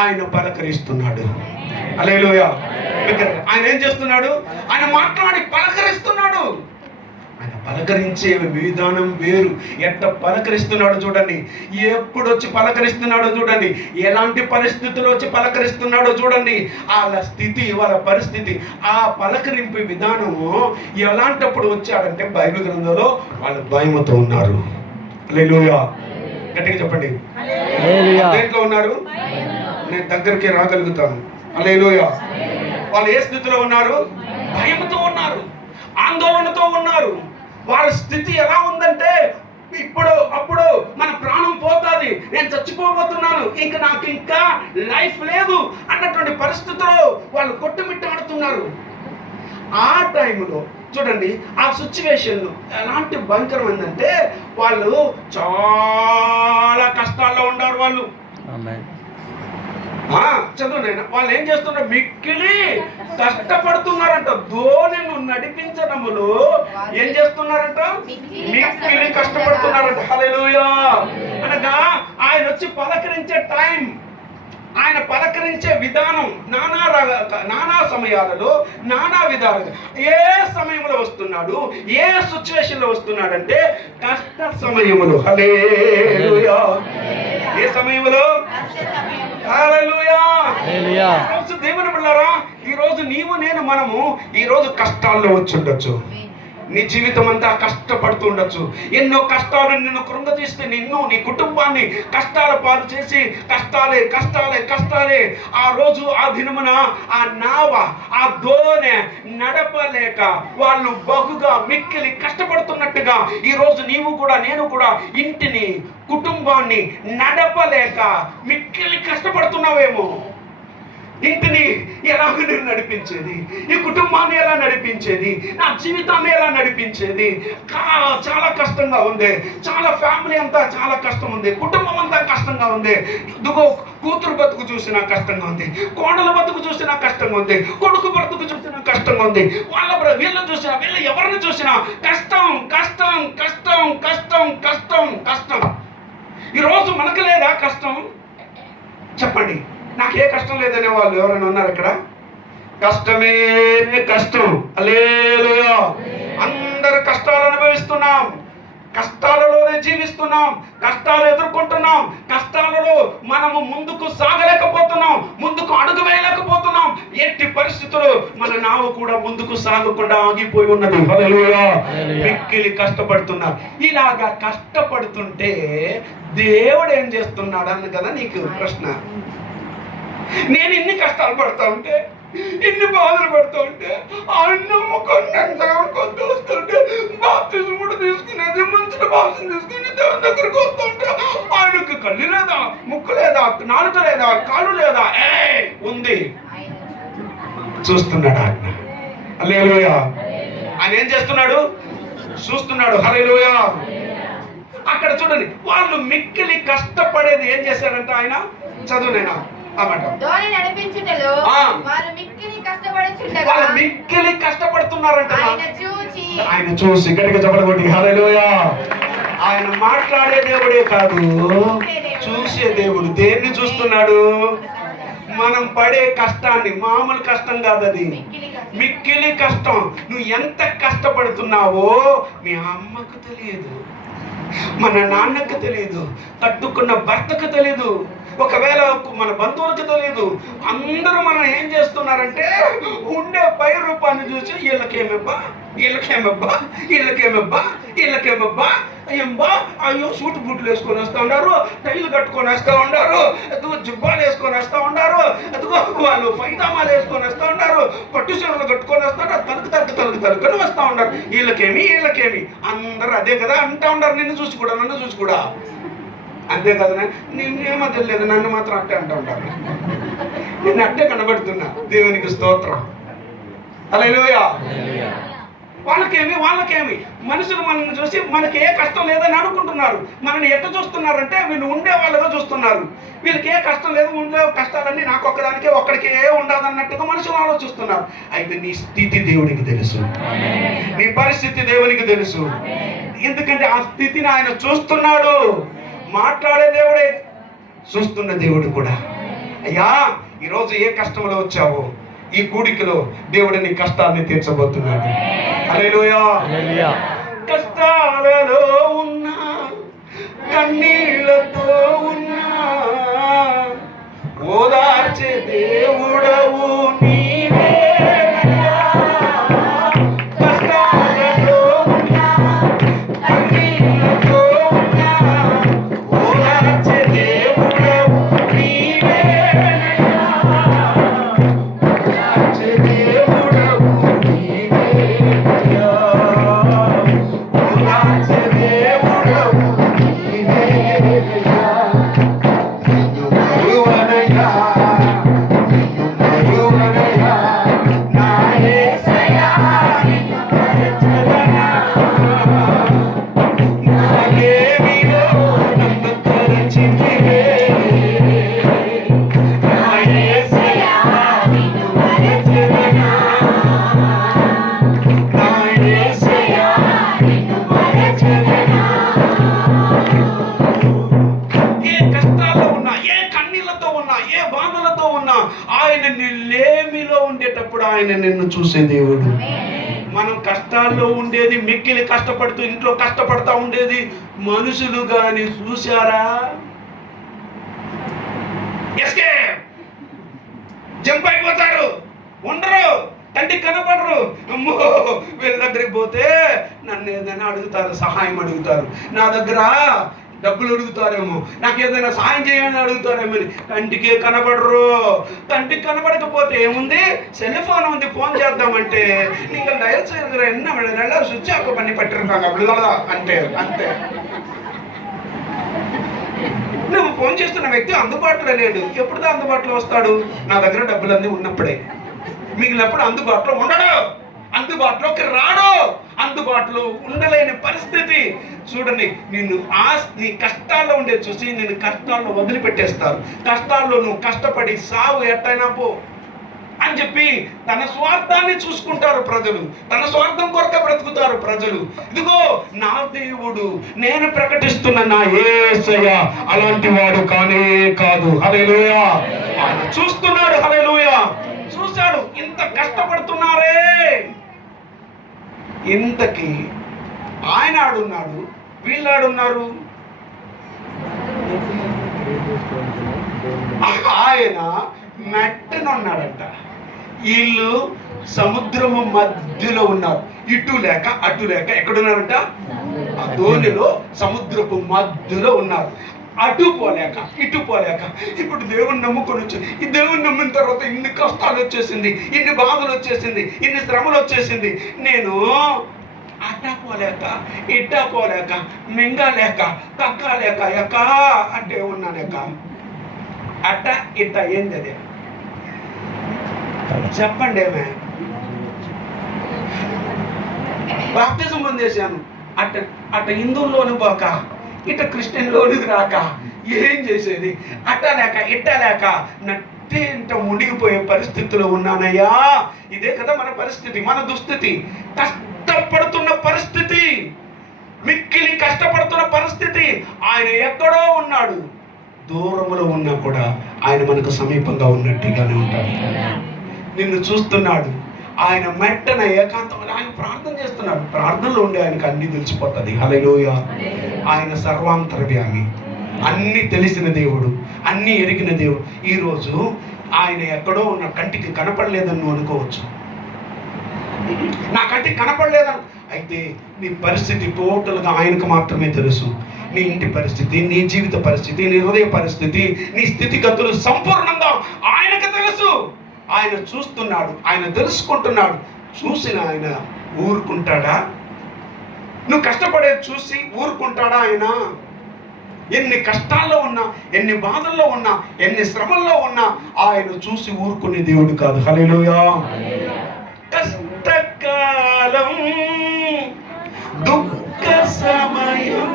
ఆయన పలకరిస్తున్నాడు. హల్లెలూయా. ఆయన ఏం చేస్తున్నాడు? ఆయన మాట్లాడి పలకరిస్తున్నాడు. ఆయన పలకరించే విధానం వేరు. ఎట్ట పలకరిస్తున్నాడో చూడండి, ఎప్పుడు వచ్చి పలకరిస్తున్నాడో చూడండి, ఎలాంటి పరిస్థితుల్లో వచ్చి పలకరిస్తున్నాడో చూడండి. వాళ్ళ స్థితి, వాళ్ళ పరిస్థితి, ఆ పలకరింపు విధానము ఎలాంటప్పుడు వచ్చాడంటే బైబిల్ గ్రంథంలో వాళ్ళు భయముతో ఉన్నారు. హల్లెలూయా. గట్టిగా చెప్పండి. దేంట్లో ఉన్నారు? నేను దగ్గరికి రాగలుగుతాను. హల్లెలూయా. వాళ్ళు ఏ స్థితిలో ఉన్నారు? భయముతో ఉన్నారు, ఆందోళనతో ఉన్నారు. వాళ్ళ స్థితి ఎలా ఉందంటే అప్పుడు మన ప్రాణం పోతుంది, నేను చచ్చిపోబోతున్నాను, నాకు ఇంకా లైఫ్ లేదు అన్నటువంటి పరిస్థితిలో వాళ్ళు కొట్టుమిట్టాడుతున్నారు. ఆ టైంలో చూడండి, ఆ సిచ్యువేషన్ ఎలాంటి భయంకరమైందంటే వాళ్ళు చాలా కష్టాల్లో ఉన్నారు. వాళ్ళు చదువునైనా వాళ్ళు ఏం చేస్తున్నారు? మిక్కిలి కష్టపడుతున్నారంట. ధోనిను నడిపించడములో ఏం చేస్తున్నారంట? మిక్కిలి కష్టపడుతున్నారంట. హల్లెలూయా. అనగా ఆయన వచ్చి పలకరించే టైం, ఆయన పలకరించే విధానం నానా సమయాలలో నానా విధాలుగా ఏ సమయంలో వస్తున్నాడు, ఏ సిచ్యువేషన్లో వస్తున్నాడంటే కష్ట సమయములో. హల్లెలూయా. ఏ సమయంలో? హల్లెలూయా. దేవుని బిడ్డలారా, ఈ రోజు నీవు నేను మనము ఈ రోజు కష్టాల్లో వచ్చి ఉండొచ్చు. నీ జీవితం అంతా కష్టపడుతూ ఉండొచ్చు. ఎన్నో కష్టాలు నిన్ను కృంగతీస్తే, నిన్ను నీ కుటుంబాన్ని కష్టాల పాలు చేసి కష్టాలే కష్టాలే కష్టాలే. ఆ రోజు ఆ దినమున ఆ నావ, ఆ దోణె నడపలేక వాళ్ళు బహుగా మిక్కిలి కష్టపడుతున్నట్టుగా ఈ రోజు నీవు కూడా నేను కూడా ఇంటిని, కుటుంబాన్ని నడపలేక మిక్కిలి కష్టపడుతున్నావేమో. ఇంటిని ఎలాగ నేను నడిపించేది, ఈ కుటుంబాన్ని ఎలా నడిపించేది, నా జీవితాన్ని ఎలా నడిపించేది, చాలా కష్టంగా ఉంది. చాలా ఫ్యామిలీ అంతా చాలా కష్టం ఉంది, కుటుంబం అంతా కష్టంగా ఉంది. ఇదిగో కూతురు బతుకు చూసినా కష్టంగా ఉంది, కోడల బతుకు చూసినా కష్టంగా ఉంది, కొడుకు బ్రతుకు చూసినా కష్టంగా ఉంది, వీళ్ళు చూసినా, వీళ్ళు ఎవరిని చూసినా కష్టం కష్టం కష్టం కష్టం కష్టం కష్టం. ఈరోజు మనకు లేదా కష్టం? చెప్పండి. నాకు ఏ కష్టం లేదనే వాళ్ళు ఎవరైనా ఉన్నారు ఇక్కడ? కష్టమే కష్టం. హల్లెలూయా. అందరు కష్టాలు అనుభవిస్తున్నాం, కష్టాలలోనే జీవిస్తున్నాం, కష్టాలు ఎదుర్కొంటున్నాం, కష్టాలలో మనము ముందుకు సాగలేకపోతున్నాం, ముందుకు అడుగు వేయలేకపోతున్నాం. ఎట్టి పరిస్థితుల్లో మన నావు కూడా ముందుకు సాగకుండా ఆగిపోయి ఉన్నది. హల్లెలూయా. మిక్కిలి కష్టపడుతున్నారు. ఇలాగా కష్టపడుతుంటే దేవుడు ఏం చేస్తున్నాడు అన్న కదా నీకు ప్రశ్న. నేను ఇన్ని కష్టాలు పడతా ఉంటే, ఇన్ని బాధలు పడుతూ ఉంటే, వస్తుంటే బాప్తిజం కూడా తీసుకునేది, మంచి బాప్తిజం తీసుకుని దేవుని దగ్గరికి వస్తుంటే ఆయనకి కళ్ళు లేదా, ముక్కు లేదా, నాలుక లేదా, కాళ్ళు లేదా? ఉంది. చూస్తున్నాడు ఆయన. హల్లెలూయా. ఆయన ఏం చేస్తున్నాడు? చూస్తున్నాడు. హల్లెలూయా. అక్కడ చూడండి, వాళ్ళు మిక్కిలి కష్టపడేది ఏం చేశారంటే ఆయన చదువునేనా ధోని నడిపించుటలో వారు మిక్కిలి కష్టపడుచుండగా వాళ్ళు మిక్కిలి కష్టపడుతున్నారంట. ఆయన చూసి గట్టిగా చెప్పలు కొట్టి హల్లెలూయా. ఆయన మాట్లాడే దేవుడే కాదు, చూసే దేవుడు. దేన్ని చూస్తున్నాడు? మనం పడే కష్టాన్ని. మామూలు కష్టం కాదు అది, మిక్కిలి కష్టం. నువ్వు ఎంత కష్టపడుతున్నావో మీ అమ్మకు తెలియదు, మన నాన్నకు తెలియదు, కట్టుకున్న భర్తకు తెలియదు, ఒకవేళ మన బంధువులకు తెలియదు. అందరూ మనం ఏం చేస్తున్నారంటే ఉండే పై రూపాన్ని చూసి వీళ్ళకేమబ్బా, వీళ్ళకేమబ్బా, వీళ్ళకేమబ్బా, వీళ్ళకేమబ్బా, ఏంబా, అయ్యో సూటు బూట్లు వేసుకొని వస్తూ ఉన్నారు, టైలు కట్టుకొని వస్తూ ఉన్నారు, అదిగో జుబ్బాలు వేసుకొని వస్తూ ఉన్నారు, అదిగో వాళ్ళు పైజామాలు వేసుకొని వస్తూ ఉన్నారు, పట్టు చీరలు కట్టుకొని వస్తారు, తలుకుని వస్తూ ఉన్నారు. వీళ్ళకేమి అందరూ అదే కదా అంటూ ఉన్నారు. నిన్ను చూసి కూడా, నన్ను చూసి కూడా అంతే కదా. నిన్నేమో తెలియదు, నన్ను మాత్రం అట్టే అంటూ ఉంటారు. నిన్ను అట్టే కనబడుతున్నా. దేవునికి స్తోత్రం. హల్లెలూయా. వాళ్ళకేమి మనుషులు మనల్ని చూసి మనకి ఏ కష్టం లేదని అనుకుంటున్నారు. మనల్ని ఎట్లా చూస్తున్నారంటే వీళ్ళు ఉండే వాళ్ళగా చూస్తున్నారు. వీళ్ళకి ఏ కష్టం లేదు, ఉండే కష్టాలన్నీ నాకు ఒక్కడికే ఉండదన్నట్టుగా మనుషులు ఆలోచిస్తున్నారు. అయితే నీ స్థితి దేవునికి తెలుసు, నీ పరిస్థితి దేవునికి తెలుసు. ఎందుకంటే ఆ స్థితిని ఆయన చూస్తున్నాడు. మాట్లాడే దేవుడే, చూస్తున్న దేవుడు కూడా. అయ్యా, ఈరోజు ఏ కష్టంలో వచ్చావో ఈ కూడికలో దేవుడు నీ కష్టాన్ని తీర్చబోతున్నాడు. హల్లెలూయా. కష్టాలలో ఉన్నా, కన్నీళ్లతో ఉన్నా, ఓదార్చే దేవుడవు నీవే. కష్టాలలో ఉన్నా, కన్నీళ్లతో ఉన్నా, ఓదార్చే దేవుడవు నీవే. ఆయన నిన్ను చూసే దేవుడు. మనం కష్టాల్లో ఉండేది, మిక్కిలి కష్టపడుతూ ఇంట్లో కష్టపడతా ఉండేది మనుషులు గాని చూశారా? జంప్ అయిపోతారు, ఉండరు, కంటికి కనపడరు. అమ్మో, వీళ్ళ దగ్గరికి పోతే నన్ను ఏదైనా అడుగుతారు, సహాయం అడుగుతారు, నా దగ్గర డబ్బులు అడుగుతారేమో, నాకు ఏదైనా సాయం చేయని అడుగుతారేమో అని కంటికే కనబడరు. కంటికి కనబడకపోతే ఏముంది? సెల్ ఫోన్ ఉంది, ఫోన్ చేద్దామంటే நீங்கள் డయల్ செய்கிற என்ன நல்லா சுவிட்ச் ஆஃப் பண்ணி பட்டிருக்காங்க அப்படிதான் అంటే అంతే. నువ్వు ఫోన్ చేస్తున్న వ్యక్తి అందుబాటులో లేడు. ఎప్పుడుదా అందుబాటులో వస్తాడు? నా దగ్గర డబ్బులన్నీ ఉన్నప్పుడే. మిగిలినప్పుడు అందుబాటులో ఉండడు, అందుబాటులోకి రాడు, అందుబాటులో ఉండలేని పరిస్థితి. చూడండి, నిన్ను నీ కష్టాల్లో ఉండే చూసి నేను కష్టాల్లో వదిలిపెట్టేస్తారు. కష్టాల్లో నువ్వు కష్టపడి సావు ఎట్టయినా పో అని చెప్పి తన స్వార్థాన్ని చూసుకుంటారు ప్రజలు, తన స్వార్థం కొరకే బ్రతుకుతారు ప్రజలు. ఇదిగో నా దేవుడు, నేను ప్రకటిస్తున్న నా యేసయ్య అలాంటి వాడు కానే కాదు. హల్లెలూయా. ఆయన చూస్తున్నాడు. హల్లెలూయా. చూశాడు, ఇంత కష్టపడుతున్నారే, ఇంతకి ఆయన ఆడున్నాడు, వీళ్ళు ఆడున్నారు. ఆయన మెట్టనున్నాడంట, వీళ్ళు సముద్రము మధ్యలో ఉన్నారు. ఇటు లేక అటు లేక ఎక్కడున్నారంట? ఆ ధోనిలో సముద్రపు మధ్యలో ఉన్నారు. అటు పోలేక ఇటు పోలేక ఇప్పుడు దేవుని నమ్ముకొని వచ్చి, ఈ దేవుని నమ్మిన తర్వాత ఇన్ని కష్టాలు వచ్చేసింది, ఇన్ని బాధలు వచ్చేసింది, ఇన్ని శ్రమలు వచ్చేసింది. నేను అట్టా పోలేక ఇట్టా పోలేక మింగలేక తక్కలేక ఎక్క అంటే ఉన్నానేక. అట్ట ఇట్ట ఏంది అదే? చెప్పండి ఏమే. బాప్తిజం పొందేశాను, అట్ట అట్ట హిందువుల్లోని పోక ఇట క్రిస్టియన్లోనికి రాక ఏం చేసేది? అట్టా లేక ఇట్టా లేక నట్టి ఇంట మునిగిపోయే పరిస్థితిలో ఉన్నానయ్యా. ఇదే కదా మన పరిస్థితి, మన దుస్థితి. కష్టపడుతున్న పరిస్థితి, మిక్కిలి కష్టపడుతున్న పరిస్థితి. ఆయన ఎక్కడో ఉన్నాడు, దూరములో ఉన్నా కూడా ఆయన మనకు సమీపంగా ఉన్నట్టుగానే ఉంటాడు. నిన్ను చూస్తున్నాడు. ఆయన మెట్టన ఏకాంతంగా ఆయన ప్రార్థన చేస్తున్నాడు. ప్రార్థనలో ఉండే ఆయనకు అన్నీ తెలిసిపోతుంది. హల్లెలూయా. ఆయన సర్వాంతర్యామి, అన్నీ తెలిసిన దేవుడు, అన్నీ ఎరిగిన దేవుడు. ఈరోజు ఆయన ఎక్కడో ఉన్న, కంటికి కనపడలేదని నువ్వు అనుకోవచ్చు. నా కంటికి కనపడలేదని అయితే నీ పరిస్థితి టోటల్గా ఆయనకు మాత్రమే తెలుసు. నీ ఇంటి పరిస్థితి, నీ జీవిత పరిస్థితి, నీ హృదయ పరిస్థితి, నీ స్థితిగతులు సంపూర్ణంగా ఆయనకు తెలుసు. ఆయన చూస్తున్నాడు, ఆయన తెలుసుకుంటున్నాడు. చూసిన ఆయన ఊరుకుంటాడా? నువ్వు కష్టపడేది చూసి ఊరుకుంటాడా ఆయన? ఎన్ని కష్టాల్లో ఉన్నా, ఎన్ని బాధల్లో ఉన్నా, ఎన్ని శ్రమల్లో ఉన్నా ఆయన చూసి ఊరుకునే దేవుడు కాదు. హల్లెలూయా. కష్టకాలం, దుఃఖ సమయం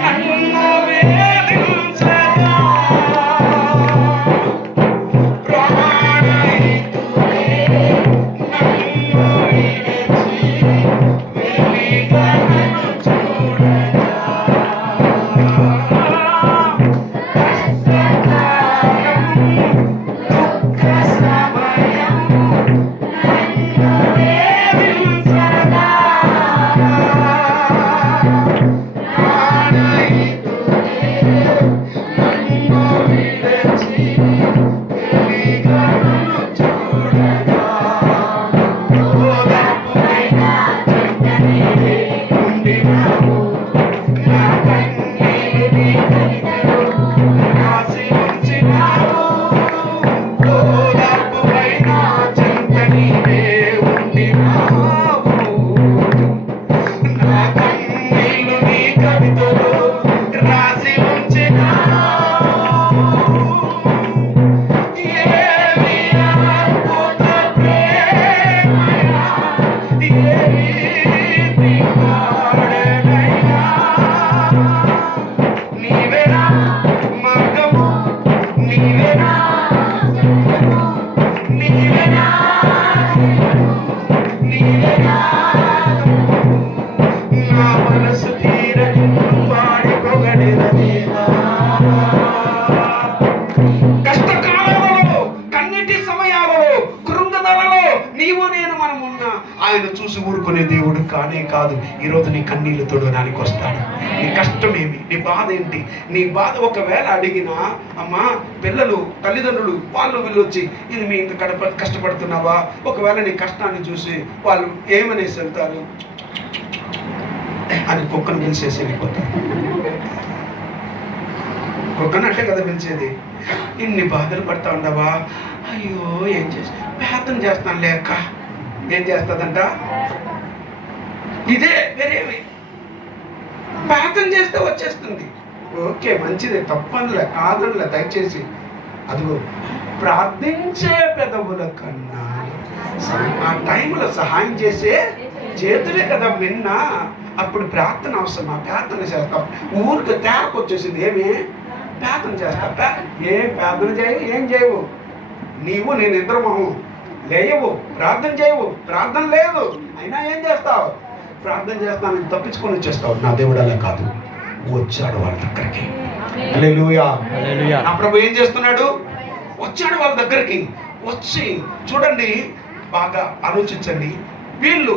నన్ను వేధించగా ప్రాణహితుడే నన్ను విడిచి వెలిగా నన్ను చూడగా. కష్టకాలం, దుఃఖ సమయం నన్ను వేధించగా ఆయన చూసి ఊరుకునే దేవుడు కానే కాదు. ఈరోజు నీ కన్నీళ్లు తొడవడానికి వస్తాడు. నీ కష్టం ఏమి, నీ బాధ ఏంటి? నీ బాధ ఒకవేళ అడిగినా, అమ్మా పిల్లలు తల్లిదండ్రులు వాళ్ళు వీళ్ళు వచ్చి ఇది మీ ఇంత కష్టపడుతున్నావా, ఒకవేళ నీ కష్టాన్ని చూసి వాళ్ళు ఏమనేసి వెళ్తారు అని కుక్కను పిలిచేసి వెళ్ళిపోతారు. కుక్కనట్టే కదా పిలిచేది. ఇన్ని బాధలు పడతా ఉండవా? అయ్యో ఏం చేసి ప్రార్థన చేస్తాను లేక ఏం చేస్తుందంట? ఇదే వేరేవి ప్రార్థన చేస్తే వచ్చేస్తుంది. ఓకే మంచిదే, తప్పనిలే, కాదనిలే, దయచేసి. అదిగో ప్రార్థించే పెదవుల కన్నా ఆ టైంలో సహాయం చేసే చేతులే కదా విన్న. అప్పుడు ప్రార్థన అవసరమా? ప్రార్థన చేస్తాం. ఊరికి తేరకు వచ్చేసింది. ఏమి ప్రార్థన చేస్తా? ఏం ప్రార్థన చేయవు, ఏం చేయవు. నీవు నేను ఇద్దరు మొహం లేయవు, ప్రార్థన చేయవు, ప్రార్థన లేదు, అయినా ఏం చేస్తావు? ప్రార్థన చేస్తానని తప్పించుకొని వచ్చేస్తావు. నా దేవుడు అలా కాదు, వచ్చాడు వాళ్ళ దగ్గరికి. హల్లెలూయా. నా ప్రభు ఏం చేస్తున్నాడు? వచ్చాడు వాళ్ళ దగ్గరికి. వచ్చి చూడండి, బాగా ఆలోచించండి. వీళ్ళు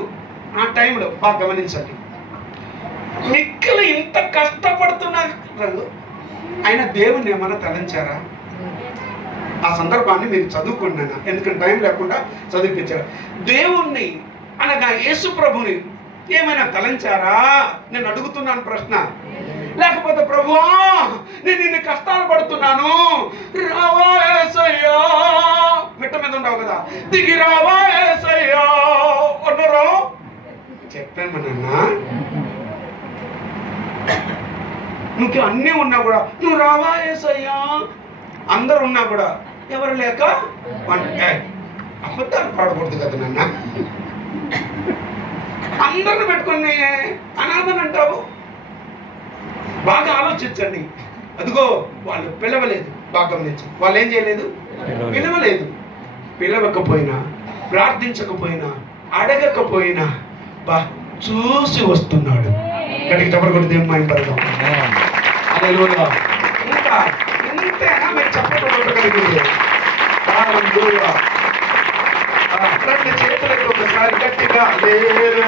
ఆ టైంలో బాగా గమనించండి. మిక్కిలి ఇంత కష్టపడుతున్నారు, ఆయన దేవుణ్ణి ఏమన్నా తలంచారా? ఆ సందర్భాన్ని మీరు చదువుకున్నాను, ఎందుకంటే టైం లేకుండా చదివించారు. దేవుణ్ణి అనగా యేసు ప్రభుని ఏమైనా తలంచారా? నేను అడుగుతున్నాను ప్రశ్న. లేకపోతే ప్రభువా నేను ఇన్ని కష్టాలు పడుతున్నాను, రావా యేసయ్యా, మిట్ట మీద ఉండవు కదా, దిగి రావా యేసయ్యా అన్నారా? చెప్పామన్నా. నువ్వు అన్నీ ఉన్నా కూడా నువ్వు రావా యేసయ్యా, అందరు ఉన్నా కూడా ఎవరు లేక అబద్ధాలు పాడకూడదు కదా నాన్న. అందరిని పెట్టుకుని అనాథని అంటావు. బాగా ఆలోచించండి. అదిగో వాళ్ళు పిలవలేదు. బాగా గమనించు, వాళ్ళు ఏం చేయలేదు, పిలవలేదు. పిలవకపోయినా, ప్రార్థించకపోయినా, అడగకపోయినా బా చూసి వస్తున్నాడు. ఇక్కడికి చెప్పలు కూడా దేవుని మహిమ పడదాం. హల్లెలూయా. ఇంకా ఇంతేనా మీరు చెప్పగలిగింది? రెండు చేతులకు ఒకసారి గట్టిగా హల్లెలూయా.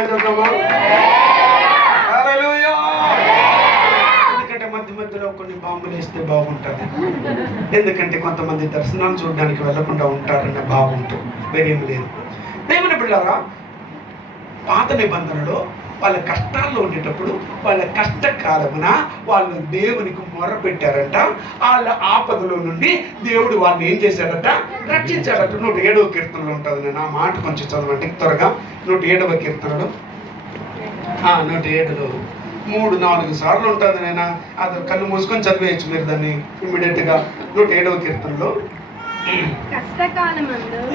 ఎందుకంటే మధ్య మధ్యలో కొన్ని బాంబులు వేస్తే బాగుంటుంది. ఎందుకంటే కొంతమంది దర్శనాలు చూడడానికి వెళ్లకుండా ఉంటారన్న భావంతో వేరేం లేదు. దేవుని బిడ్డలారా, పాత నిబంధనలో వాళ్ళ కష్టాల్లో ఉండేటప్పుడు వాళ్ళ కష్టకాలమున వాళ్ళు దేవునికి మొర పెట్టారంట. వాళ్ళ ఆపదలో నుండి దేవుడు వాళ్ళని ఏం చేశాడట, రక్షించాడట. 107వ కీర్తనలో ఉంటుంది. నేను ఆ మాట కొంచెం చదవండి త్వరగా. 107వ కీర్తనలో 107లో 3-4 సార్లు ఉంటుంది. నేను అది కళ్ళు మూసుకొని చదివేయచ్చు మీరు దాన్ని ఇమ్మీడియట్ గా. 107వ కీర్తనలో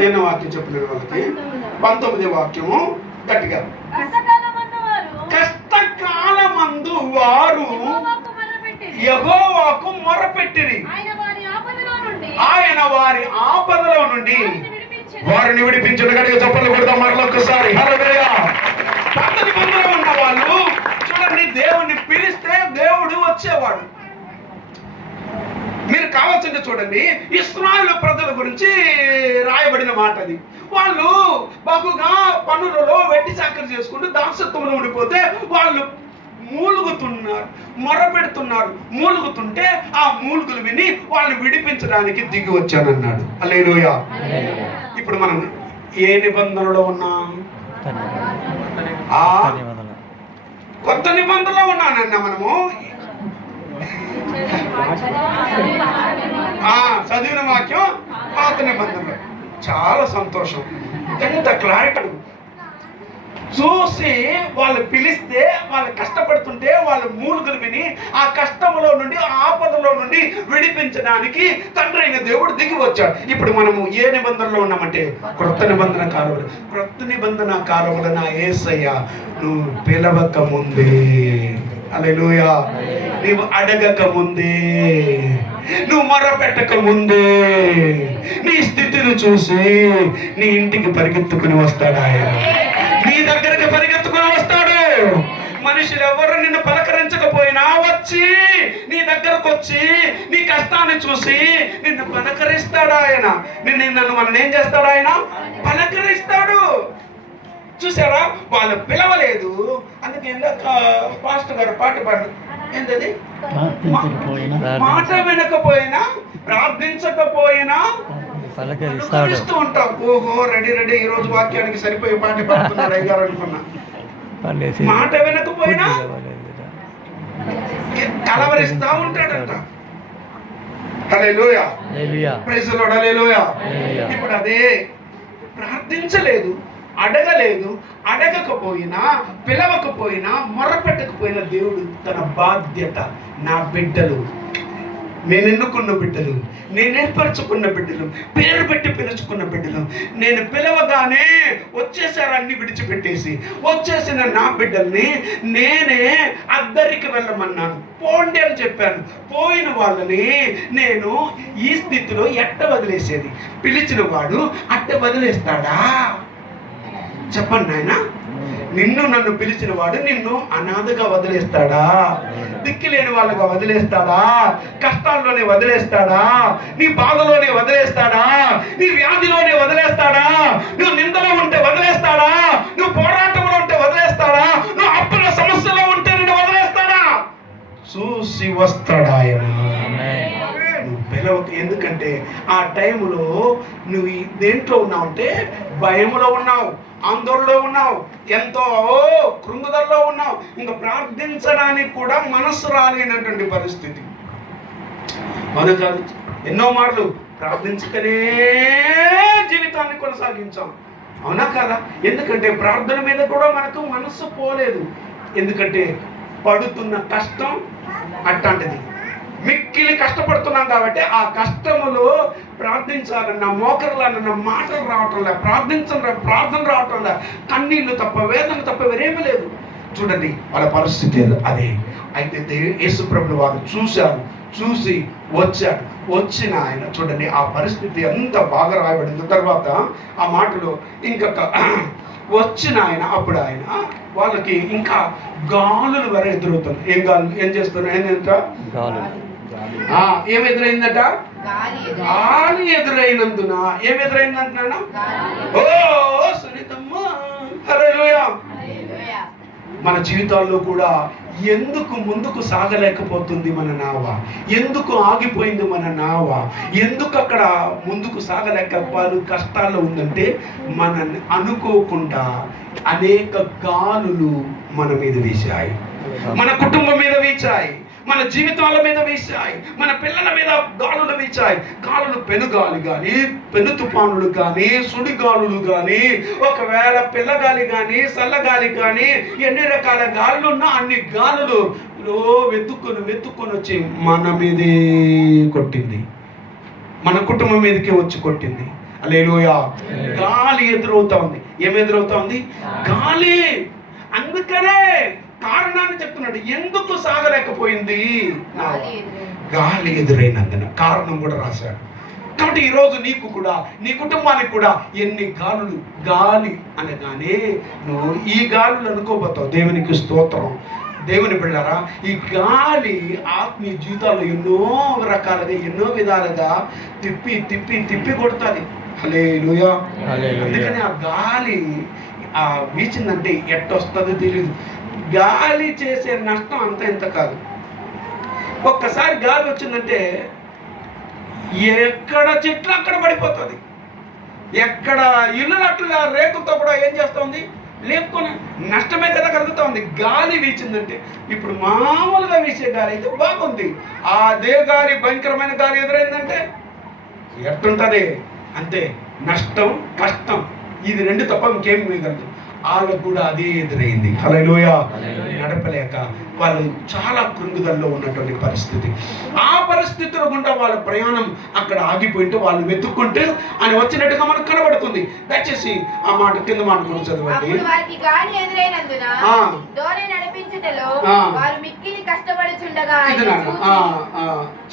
నేను వాక్యం చెప్పిన వాళ్ళకి 19వ వాక్యము గట్టిగా. కష్టకాలమందు వారు యెహోవాకు మొరపెట్టిరి, ఆయన వారి ఆపదలో నుండి వారిని విడిపించును. గట్టిగా చప్పట్లు కొడదాం మరొకసారి. హల్లెలూయా. పాత నిబంధనలో ఉన్న వాళ్ళు చూడండి, దేవుణ్ణి పిలిస్తే దేవుడు వచ్చేవాడు. మీరు కావాల్సింది చూడండి, ఇశ్రాయేలు ప్రజల గురించి రాయబడిన మాట అది. వాళ్ళు బహుగా పనులలో వెట్టి చాకరీ చేసుకుంటూ దాసత్వంలో ఉండిపోతే వాళ్ళు మూలుగుతున్నారు, మొరపెడుతున్నారు. మూలుగుతుంటే ఆ మూలుగులు విని వాళ్ళని విడిపించడానికి దిగి వచ్చానన్నాడు. హల్లెలూయా. ఇప్పుడు మనం ఏ నిబంధనలో ఉన్నాం? కొత్త నిబంధనలో ఉన్నానన్నా మనము. చదివిన వాక్యం పాత నిబంధనలు. చాలా సంతోషం. ఎంత క్లారిటీ. చూసి వాళ్ళు పిలిస్తే, వాళ్ళు కష్టపడుతుంటే వాళ్ళ మూలుగులు విని ఆ కష్టంలో నుండి, ఆ ఆపదలో నుండి విడిపించడానికి తండ్రి అయిన దేవుడు దిగి వచ్చాడు. ఇప్పుడు మనము ఏ నిబంధనలో ఉన్నామంటే క్రొత్త నిబంధన కాలములు. క్రొత్త నిబంధన కాలములు నా యేసయ్య నువ్వు పిలవక ముందే, హల్లెలూయా, నీవు అడగక ముందే, నువ్వు మొరపెట్టక ముందే నీ స్థితిని చూసి నీ ఇంటికి పరిగెత్తుకుని వస్తాడు. ఆయన నీ దగ్గరికి పరిగెత్తుకుని వస్తాడు. మనుషులు ఎవరు నిన్ను పలకరించకపోయినా వచ్చి నీ దగ్గరకు వచ్చి నీ కష్టాన్ని చూసి నిన్ను పలకరిస్తాడు. ఆయన నన్ను మనం ఏం చేస్తాడు? ఆయన పలకరిస్తాడు. చూసారా, వాళ్ళు పిలవలేదు. అందుకే పాస్టర్ గారు పాట పాడు. ఏంటది? మాట వినకపోయినా, ప్రార్థించకపోయినా పలకరిస్తూ ఉంటావు. ఓహో, రెడీ ఈ రోజు వాక్యానికి సరిపోయే పాట పాడుతున్నాడు అయ్యారు అనుకున్నా. మాట వినకపోయినా కలవరిస్తా ఉంటాడంట. Hallelujah. Praise the Lord. Hallelujah. ఇప్పుడు అదే, ప్రార్థించలేదు, అడగలేదు, అడగకపోయినా, పిలవకపోయినా, మొరపెట్టకపోయినా దేవుడు తన బాధ్యత, నా బిడ్డలు, నేను ఎన్నుకున్న బిడ్డలు, నేను ఏర్పరచుకున్న బిడ్డలు, పేరు పెట్టి పిలుచుకున్న బిడ్డలు, నేను పిలవగానే వచ్చేసారు అన్ని విడిచిపెట్టేసి వచ్చేసిన నా బిడ్డల్ని నేనే అద్దరికి వెళ్ళమన్నాను, పోండి అని చెప్పాను. పోయిన వాళ్ళని నేను ఈ స్థితిలో ఎట్ట వదిలేసేది? పిలిచిన వాడు అట్ట వదిలేస్తాడా? చెప్పండి నాయన. నిన్ను నన్ను పిలిచిన వాడు నిన్ను అనాథగా వదిలేస్తాడా? దిక్కులేని వాళ్ళగా వదిలేస్తాడా? కష్టాల్లోనే వదిలేస్తాడా? నీ బాధలోనే వదిలేస్తాడా? నీ వ్యాధిలోనే వదిలేస్తాడా? నువ్వు నిందలో ఉంటే వదిలేస్తాడా? నువ్వు పోరాటంలో ఉంటే వదిలేస్తాడా? నువ్వు అప్పుల సమస్యలో ఉంటే నిన్ను వదిలేస్తాడా? చూసి వస్తాడా ఆయన. నువ్వు పిలవకు. ఎందుకంటే ఆ టైంలో నువ్వు దేంట్లో ఉన్నావంటే భయంలో ఉన్నావు, ఆందోళనలో ఉన్నావు, ఎంతో కృంగుదల్లో ఉన్నావు. ఇంకా ప్రార్థించడానికి కూడా మనసు రాలేనటువంటి పరిస్థితి. మనం కాదు, ఎన్నో మార్లు ప్రార్థించకనే జీవితాన్ని కొనసాగించాం. అవునా కదా? ఎందుకంటే ప్రార్థన మీద కూడా మనకు మనస్సు పోలేదు. ఎందుకంటే పడుతున్న కష్టం అట్లాంటిది. మిక్కిలి కష్టపడుతున్నాం కాబట్టి ఆ కష్టములో ప్రార్థించాలన్న మోకరులన్న మాటలు రావటంలే, ప్రార్థన రావటంలే, కన్నీళ్ళు తప్ప, వేదన తప్ప వేరేమీ లేదు. చూడండి వాళ్ళ పరిస్థితి అదే. అయితే యేసుప్రభులు వారు చూసి వచ్చిన ఆయన చూడండి ఆ పరిస్థితి ఎంత బాగా రాయబడింది. తర్వాత ఆ మాటలో ఇంకొక వచ్చిన ఆయన అప్పుడు ఆయన వాళ్ళకి ఇంకా గాలులు వర ఎదురవుతుంది. ఏం చేస్తున్నా ఏంటంట, ఏం ఎదురైందట, గాలి ఎదురైనందున ఏం ఎదురైందంటున్నా, ఓ సునీతమ్మ హల్లెలూయా. మన జీవితాల్లో కూడా ఎందుకు ముందుకు సాగలేకపోతుంది మన నావ, ఎందుకు ఆగిపోయింది మన నావ, ఎందుకు అక్కడ ముందుకు సాగలేక వాళ్ళు కష్టాల్లో ఉందంటే మనల్ని అనుకోకుండా అనేక గాలులు మన మీద వీశాయి, మన కుటుంబం మీద వీచాయి, మన జీవితాల మీద వీశాయి, మన పిల్లల మీద గాలులు వీచాయి. గాలులు పెనుగాలి కానీ, పెను తుఫానులు కానీ, సుడిగాలులు కానీ, ఒకవేళ పిల్లగాలి కానీ, చల్లగాలి కానీ, ఎన్ని రకాల గాలులు ఉన్నా అన్ని గాలులు వెతుక్కొని వచ్చి మన మీదే కొట్టింది, మన కుటుంబం మీదకే వచ్చి కొట్టింది. హల్లెలూయా. గాలి ఎదురవుతా ఉంది. ఏం ఎదురవుతా ఉంది? గాలి. అందుకనే కారణాన్ని చెప్తున్నాడు, ఎందుకు సాగలేకపోయింది, గాలి ఎదురైనందున. కారణం కూడా రాశాడు. కాబట్టి ఈరోజు నీకు కూడా, నీ కుటుంబానికి కూడా ఎన్ని గాలి అనగానే నువ్వు ఈ గాలులు అనుకోబోతావు. దేవునికి స్తోత్రం. దేవుని బిడ్డలారా, ఈ గాలి ఆత్మీయ జీవితాల్లో ఎన్నో రకాలుగా, ఎన్నో విధాలుగా తిప్పి కొడుతుంది. హల్లెలూయా. అందుకని ఆ గాలి వీచిందంటే ఎట్టొస్తుందో తెలియదు. గాలి చేసే నష్టం అంత ఇంత కాదు. ఒక్కసారి గాలి వచ్చిందంటే ఎక్కడ చెట్లు అక్కడ పడిపోతుంది, ఎక్కడ ఇల్లు అట్లా రేకులతో కూడా ఏం చేస్తుంది, లేపుకొని నష్టమే కదా కలుగుతూ ఉంది. గాలి వీచిందంటే ఇప్పుడు మామూలుగా వీసే గాలి అయితే బాగుంది, అదే గాలి భయంకరమైన గాలి ఎదురైందంటే ఎట్టుంటుంది అంతే. నష్టం, కష్టం, ఇది రెండు తప్ప ఇంకేం మిగలదు. వాళ్ళకు కూడా అదే ఎదురైంది. హల్లెలూయా. నడపలేక వాళ్ళు చాలా కృంగుదల్లో ఉన్నటువంటి పరిస్థితి. ఆ పరిస్థితుల గుండా వాళ్ళ ప్రయాణం అక్కడ ఆగిపోయింటే వాళ్ళు వెతుక్కుంటూ అని వచ్చినట్టుగా మనకు కనబడుతుంది. దయచేసి ఆ మాట కింద మాట కూడా చదవండి.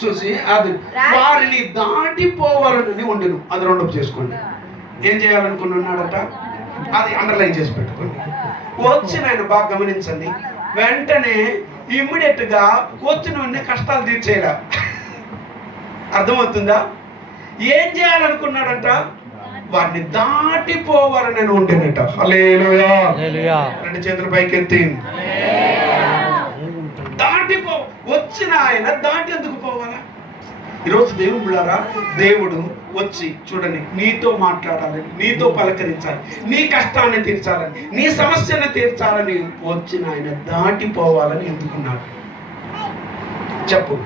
చూసి అది వారిని దాటిపోవాలని ఉండను. అది రెండవ చేసుకోండి. ఏం చేయాలనుకున్నాడట అది అండర్లైన్ చేసి పెట్టుకోండి. వచ్చిన ఆయన బాగా గమనించండి. వెంటనే ఇమ్మీడియట్ గా వచ్చిన కష్టాలు తీర్చేలా. అర్థమవుతుందా? ఏం చేయాలనుకున్నాడంట, వారిని దాటిపోవాలని ఉండేనట. హల్లెలూయా. రెండు చేతుల పైకెత్తి వచ్చిన ఆయన దాటి ఎందుకు పోవాలా? ఈరోజు దేవుడు బిడ్డలారా, దేవుడు వచ్చి చూడండి నీతో మాట్లాడాలని, నీతో పలకరించాలి, నీ కష్టాన్ని తీర్చాలని, నీ సమస్యను తీర్చాలని వచ్చిన ఆయన దాటిపోవాలని ఎందుకున్నాడు చెప్పు.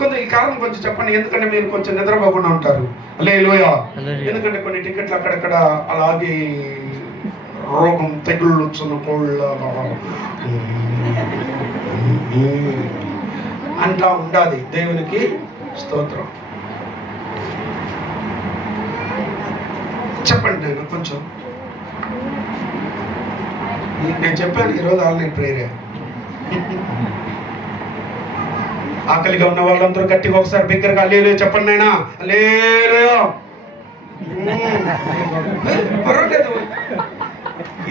కొంత ఈ కారణం కొంచెం చెప్పండి, ఎందుకంటే మీరు కొంచెం నిద్రపోకుండా ఉంటారు. హల్లెలూయా. ఎందుకంటే కొన్ని టికెట్లు అక్కడక్కడ అలాగే రోగం తెగుళ్ళు వచ్చిన కోళ్ళ అంటా ఉండాలి. దేవునికి స్తోత్రం. చెప్పండి నేను కొంచెం, నేను చెప్పాను ఈరోజు ఆన్లైన్ ప్రేయర్. ఆకలిగా ఉన్న వాళ్ళందరూ గట్టిగా ఒకసారి బిగ్గరగా హల్లెలూయా చెప్పండి. నైనా హల్లెలూయా. పర్వాలేదు,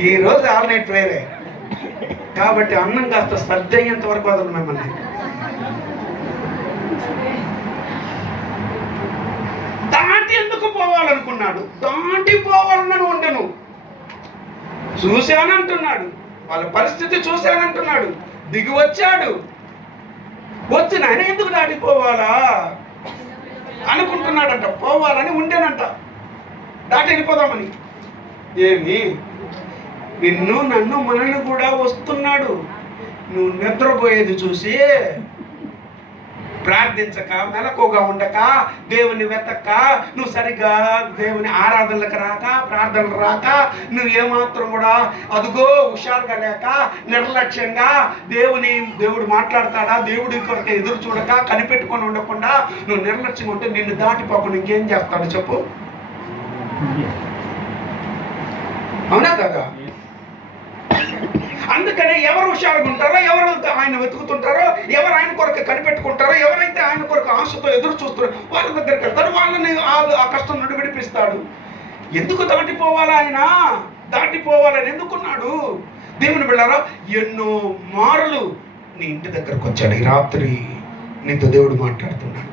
ఈరోజు ఆన్లైన్ ప్రేయరే కాబట్టి అన్నం కాస్త సర్ది అయ్యేంత వరకు వదలు మిమ్మల్ని. దాటి ఎందుకు పోవాలనుకున్నాడు, దాటిపోవాలని ఉండను. చూశానంటున్నాడు, వాళ్ళ పరిస్థితి చూశానంటున్నాడు, దిగి వచ్చాడు. వచ్చిన ఆయన ఎందుకు దాటిపోవాలా అనుకుంటున్నాడంట. పోవాలని ఉండేనంట, దాటి వెళ్ళిపోదామని. ఏమి నిన్ను నన్ను మనల్ని కూడా వస్తున్నాడు. నువ్వు నిద్రపోయేది చూసి ప్రార్థించక, మెలకుగా ఉండక, దేవుని వెతక్క, నువ్వు సరిగ్గా దేవుని ఆరాధనలకు రాక, ప్రార్థనలు రాక, నువ్వు ఏమాత్రం కూడా అదుగో హుషారుగా లేక, నిర్లక్ష్యంగా దేవుడు మాట్లాడతాడా, దేవుడి కొరకు ఎదురు చూడక, కనిపెట్టుకొని ఉండకుండా నువ్వు నిర్లక్ష్యంగా ఉంటే నిన్ను దాటిపోకుండా ఇంకేం చేస్తాడు చెప్పు? అవునా కదా? అందుకనే ఎవరు హుషారుగా ఉంటారో, ఎవరు ఆయన వెతుకుతుంటారో, ఎవరు ఆయన కొరకు కనిపెట్టుకుంటారో, ఎవరైతే ఆయన కొరకు ఆశతో ఎదురు చూస్తారో వాళ్ళ దగ్గరికి వెళ్తారు, వాళ్ళని ఆ కష్టం నుండి విడిపిస్తాడు. ఎందుకు దాటిపోవాలా? ఆయన దాటిపోవాలని ఎందుకున్నాడు? దేవుని బిడ్డలారా, ఎన్నో మారులు నీ ఇంటి దగ్గరకు వచ్చాడు. ఈ రాత్రి నీతో దేవుడు మాట్లాడుతున్నాడు.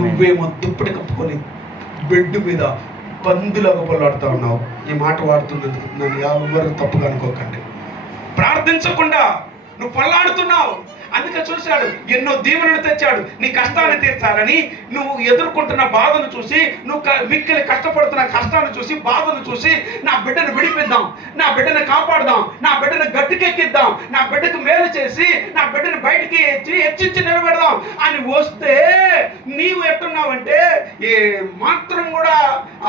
నువ్వేమో దుప్పటి కప్పుకొని బెడ్ మీద పందులాగా పొల్లాడుతూ ఉన్నావు. ఈ మాట వాడుతున్నందుకు నన్ను ఎవరు తప్పుగా అనుకోకండి. ప్రార్థించకుండా నువ్వు పొల్లాడుతున్నావు. అందుకే చూశాడు, ఎన్నో దీవెనలు తెచ్చాడు నీ కష్టాన్ని తీర్చాలని. నువ్వు ఎదుర్కొంటున్న బాధను చూసి, నువ్వు మిక్కిలి కష్టపడుతున్న కష్టాన్ని చూసి, బాధను చూసి, నా బిడ్డను విడిపిద్దాం, నా బిడ్డను కాపాడుదాం, నా బిడ్డను గట్టికెక్కిద్దాం, నా బిడ్డకు మేలు చేసి, నా బిడ్డను బయటికి హెచ్చించి నిలబెడదాం అని వస్తే నీవు ఎట్టున్నావంటే ఏ మాత్రం కూడా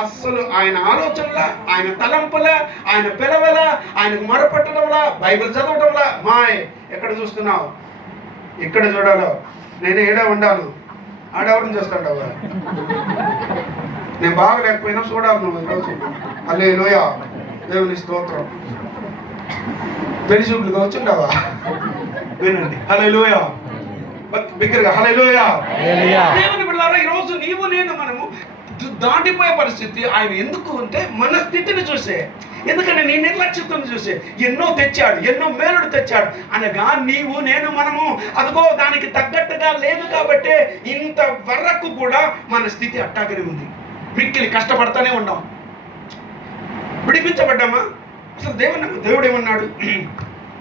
అస్సలు ఆయన ఆలోచనల, ఆయన తలంపుల, ఆయన పిలవల, ఆయనకు మొరపెట్టడంలా, బైబిల్ చదవటంలా మాయ్ ఎక్కడ చూస్తున్నావు? ఇక్కడ చూడాలో నేను ఏడా ఉండాను, ఆడెవరిని చూస్తాడావా? నేను బాగా లేకపోయినా చూడాలి నువ్వు ఈరోజు. హల్లెలూయా, దేవుని స్తోత్రం. పెళ్లి చూపులు వచ్చుండవా? వినండి, హల్లెలూయా, బిగ్గరగా హల్లెలూయా. దేవుని బిడ్డలారా, ఈరోజు నీవు నేను మనము దాటిపోయే పరిస్థితి ఆయన ఎందుకు అంటే మన స్థితిని చూసే. ఎందుకంటే నీ నిర్లక్ష్యతను చూసే ఎన్నో తెచ్చాడు, ఎన్నో మేలుడు తెచ్చాడు అనగా నీవు నేను మనము అదిగో దానికి తగ్గట్టుగా లేదు కాబట్టి ఇంత వరకు కూడా మన స్థితి అట్టాగనే ఉంది. మిక్కిలి కష్టపడతానే ఉన్నాం. విడిపించబడ్డామా? అసలు దేవుడు ఏమన్నాడు?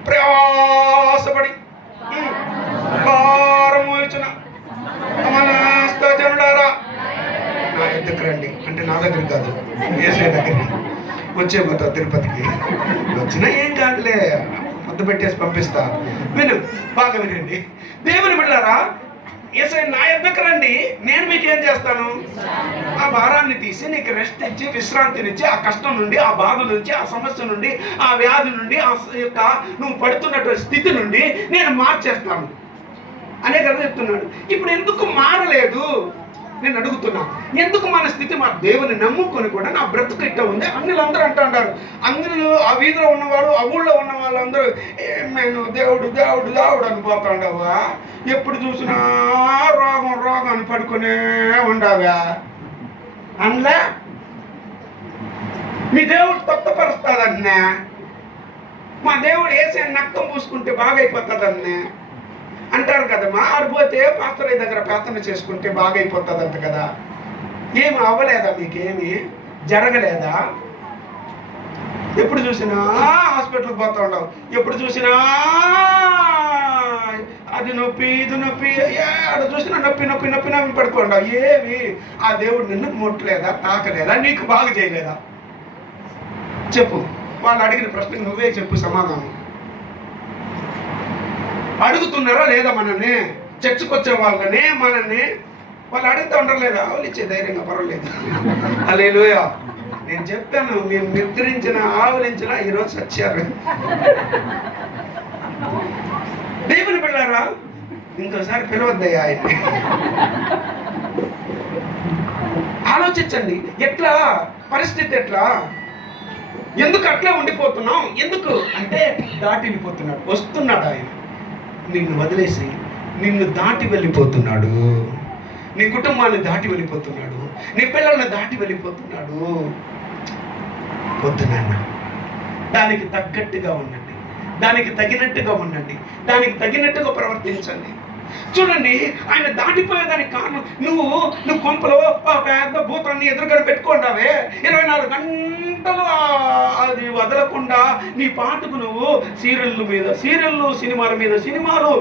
ప్రయాసపడి భారం మోయుచున్న సమస్త జనులారా నా ఎద్దుకు రండి. అంటే నా దగ్గర కాదు, యేసయ్య దగ్గరికి వచ్చేపోతా. తిరుపతికి వచ్చినా ఏం కాదులే, ముద్దు పెట్టేసి పంపిస్తా. విను, బాగా వినండి దేవుని బిడ్డలారా. యేసయ్య నా ఎద్దుకు రండి, నేను మీకు ఏం చేస్తాను? ఆ భారాన్ని తీసి నీకు రెస్ట్ ఇచ్చి, విశ్రాంతినిచ్చి, ఆ కష్టం నుండి, ఆ బాధ నుంచి, ఆ సమస్య నుండి, ఆ వ్యాధి నుండి, ఆ యొక్క నువ్వు పడుతున్నటువంటి స్థితి నుండి నేను మార్చేస్తాను అనే కదా చెప్తున్నాడు. ఇప్పుడు ఎందుకు మారలేదు నేను అడుగుతున్నా? ఎందుకు మన స్థితి మా దేవుని నమ్ముకొని కూడా నా బ్రతుకు ఇట్ట ఉంది అందరూ అంటారు. అందరూ ఆ వీధిలో ఉన్నవాళ్ళు, ఆ ఊళ్ళో ఉన్న వాళ్ళందరూ నేను దేవుడు దేవుడు దేవుడు అనిపోతాండవా? ఎప్పుడు చూసినా రోగం అని పడుకునే ఉండవా? అందులో మీ దేవుడు తొత్తపరుస్తాడన్నే, మా దేవుడు యేసయ్య రక్తం పూసుకుంటే బాగైపోతాడన్నే అంటారు కదమ్మా. ఆడిపోతే పాస్టర్ దగ్గర ప్రార్థన చేసుకుంటే బాగైపోతుందంట కదా. ఏమి అవ్వలేదా? మీకేమి జరగలేదా? ఎప్పుడు చూసినా హాస్పిటల్కి పోతా ఉండవు, ఎప్పుడు చూసినా అది నొప్పి ఇది నొప్పి, ఆడ చూసినా నొప్పి నొప్పి నొప్పి నొప్పి పడుకోండావు. ఏమి ఆ దేవుడు నిన్ను ముట్టలేదా, తాకలేదా, నీకు బాగు చేయలేదా? చెప్పు. వాళ్ళు అడిగిన ప్రశ్నకు నువ్వే చెప్పు సమాధానం. అడుగుతున్నారా లేదా? మనల్ని చర్చకొచ్చే వాళ్ళని మనల్ని వాళ్ళు అడుగుతూ ఉండరు లేదా? వాళ్ళు ఇచ్చే ధైర్యంగా పర్వాలేదు. హల్లెలూయా. నేను చెప్పాను, మేము నిద్రించిన ఆవలించిన ఈరోజు సచ్చారు. దేవుని బిడ్డలారా, ఇంకోసారి పిలవద్దయ్యా ఆయన్ని. ఆలోచించండి, ఎట్లా పరిస్థితి, ఎట్లా, ఎందుకు అట్లా ఉండిపోతున్నాం? ఎందుకు అంటే దాటి వెళ్ళిపోతున్నాడు, వస్తున్నాడు ఆయన. నిన్ను వదిలేసి నిన్ను దాటి వెళ్ళిపోతున్నాడు, నీ కుటుంబాన్ని దాటి వెళ్ళిపోతున్నాడు, నీ పిల్లల్ని దాటి వెళ్ళిపోతున్నాడు. వద్దు నాన్న, దానికి తగ్గట్టుగా ఉండండి, దానికి తగినట్టుగా ఉండండి, దానికి తగినట్టుగా ప్రవర్తించండి. చూడండి, ఆయన దాటిపోయేదానికి కారణం నువ్వు కొంపలో పెద్ద భూతాన్ని ఎదురుగా పెట్టుకుంటావే, 24 గంటలు అది వదలకుండా నీ పాటకు నువ్వు సీరియళ్ళు మీద సీరియళ్ళు, సినిమాల మీద సినిమాలు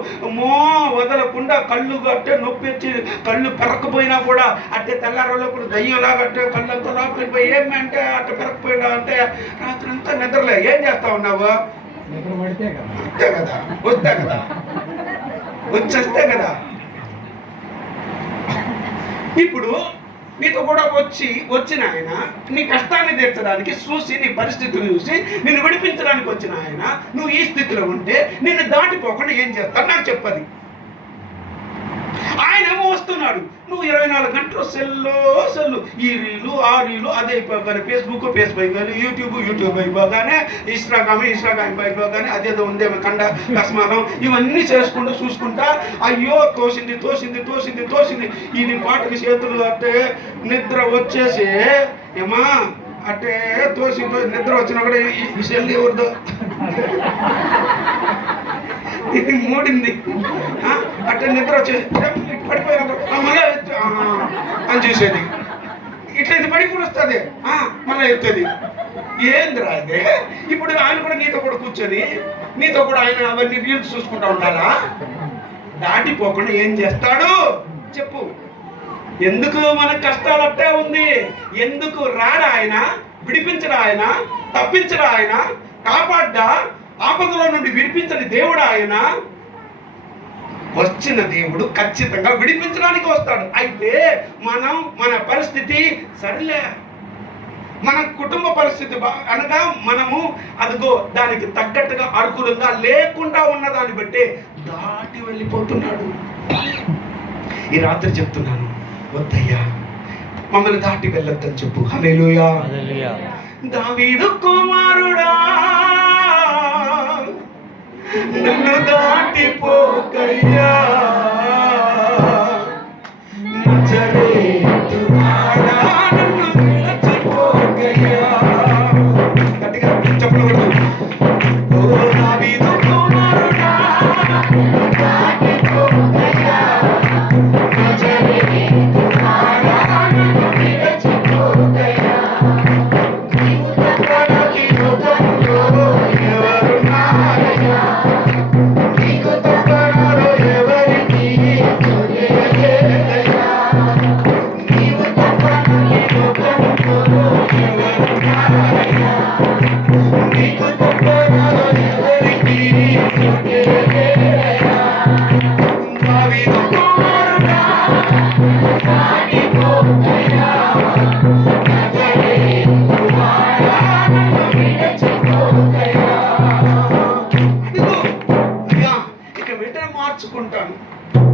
వదలకుండా కళ్ళు అట్టే నొప్పి వచ్చి కళ్ళు పెరకపోయినా కూడా అట్టే తెల్లారోళ్ళు కూడా దయ్యంలాగా అట్టే కళ్ళంతా లోపలిపోయి ఏమంటే అట్ట పెరకపోయినా అంటే రాత్రి అంతా నిద్రలే. ఏం చేస్తా ఉన్నావు? అంతే కదా, వస్తే కదా, వచ్చేస్తే కదా. ఇప్పుడు నీతో కూడా వచ్చిన ఆయన నీ కష్టాన్ని తీర్చడానికి చూసి, నీ పరిస్థితులు చూసి నిన్ను విడిపించడానికి వచ్చిన ఆయన నువ్వు ఈ స్థితిలో ఉంటే నిన్ను దాటిపోకుండా ఏం చేస్తాడు నాకు చెప్పది. ఆయన ఏమో వస్తున్నాడు, నువ్వు 24 గంటలు సెల్లు, ఈ రీలు ఆ రీలు అదే అయిపోగానే ఫేస్బుక్ అయిపోగానే యూట్యూబ్ అయిపోగానే ఇన్స్టాగ్రామ్ అయిపోగానే అదేదో ఉందేమో కండ కస్మానం ఇవన్నీ చూసుకుంటా అయ్యో తోసింది ఇది పాటకి చేతులు అంటే నిద్ర వచ్చేసి ఏమా అంటే నిద్ర వచ్చినా కూడా ఈ సెల్ ఎవరిదో ఇది మూడింది అట్లా నిద్ర వచ్చేసి పడిపోయినప్పుడు అని చూసేది, ఇట్లా ఇది పడిపోయి వస్తుంది మళ్ళీ ఎత్తది. ఏందిరా అదే? ఇప్పుడు ఆయన కూడా నీతో కూడా కూర్చొని నీతో కూడా ఆయన అవన్నీ రీల్స్ చూసుకుంటా ఉండాలా? దాటిపోకుండా ఏం చేస్తాడు చెప్పు? ఎందుకు మన కష్టాలు అట్టే ఉంది? ఎందుకు రాడా ఆయన? విడిపించడా ఆయన? తప్పించడా ఆయన? కాపాడ్డా? ఆపదలో నుండి విడిపించని దేవుడు ఆయన. వచ్చిన దేవుడు ఖచ్చితంగా విడిపించడానికి వస్తాడు. అయితే మన పరిస్థితి సరిలే, మన కుటుంబ పరిస్థితి అనగా మనము అదిగో దానికి తగ్గట్టుగా అనుకూలంగా లేకుండా ఉన్నదాన్ని బట్టి దాటి వెళ్ళిపోతున్నాడు. ఈ రాత్రి చెప్తున్నాను, వద్దయ్యా మమ్మల్ని దాటి వెళ్ళొద్దని చెప్పు. హల్లెలూయా. దావీదు కుమారుడా నన్ను దాటిపోకయ్యా, నజరేతువాడా నన్ను విడిచిపోకయ్యా. గట్టిగా చెప్పలు కొట్టు. ఓ దావీదు కుమారుడా నన్ను దాటిపోకయ్యా, నజరేతువాడా నన్ను విడిచిపోకయ్యా. నీవు తప్ప ఈ లోకంలో ఎవరున్నారయ్యా? మార్చుకుంటాను,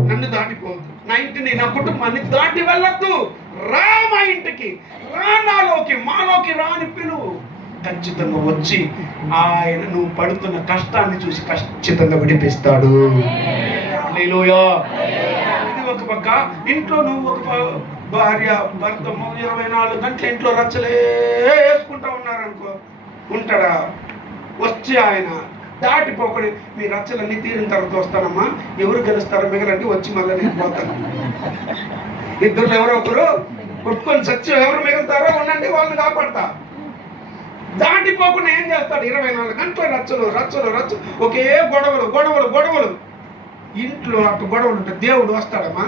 నన్ను దాటిపోవద్దు, నా ఇంటిని నా కుటుంబాన్ని దాటి వెళ్ళొద్దు, రా మా ఇంటికి, రా నాలోకి, మాలోకి రాని పిలువు. ఖచ్చితంగా వచ్చి ఆయన నువ్వు పడుతున్న కష్టాన్ని చూసి ఖచ్చితంగా విడిపిస్తాడు. హల్లెలూయా. ఇది ఒక పక్క. ఇంట్లో నువ్వు ఒక భార్య భర్త 24 గంటలు ఇంట్లో రచ్చలే వేసుకుంటా ఉన్నారనుకో, ఉంటాడా? వచ్చి ఆయన దాటిపోకూడదు. మీ రచ్చలన్నీ తీరిన తర్వాత వస్తానమ్మా, ఎవరు గెలుస్తారో మిగలండి, వచ్చి మళ్ళీ నేను పోతాను. ఇద్దరు ఎవరో ఒకరు కొట్టుకొని సత్యం ఎవరు మిగులుతారో ఉండండి, వాళ్ళని కాపాడతా. దాటిపోకుండా ఏం చేస్తాడు? 24 గంటల రచ్చలు, ఒకే గొడవలు. ఇంట్లో అటు గొడవలు ఉంటే దేవుడు వస్తాడమ్మా.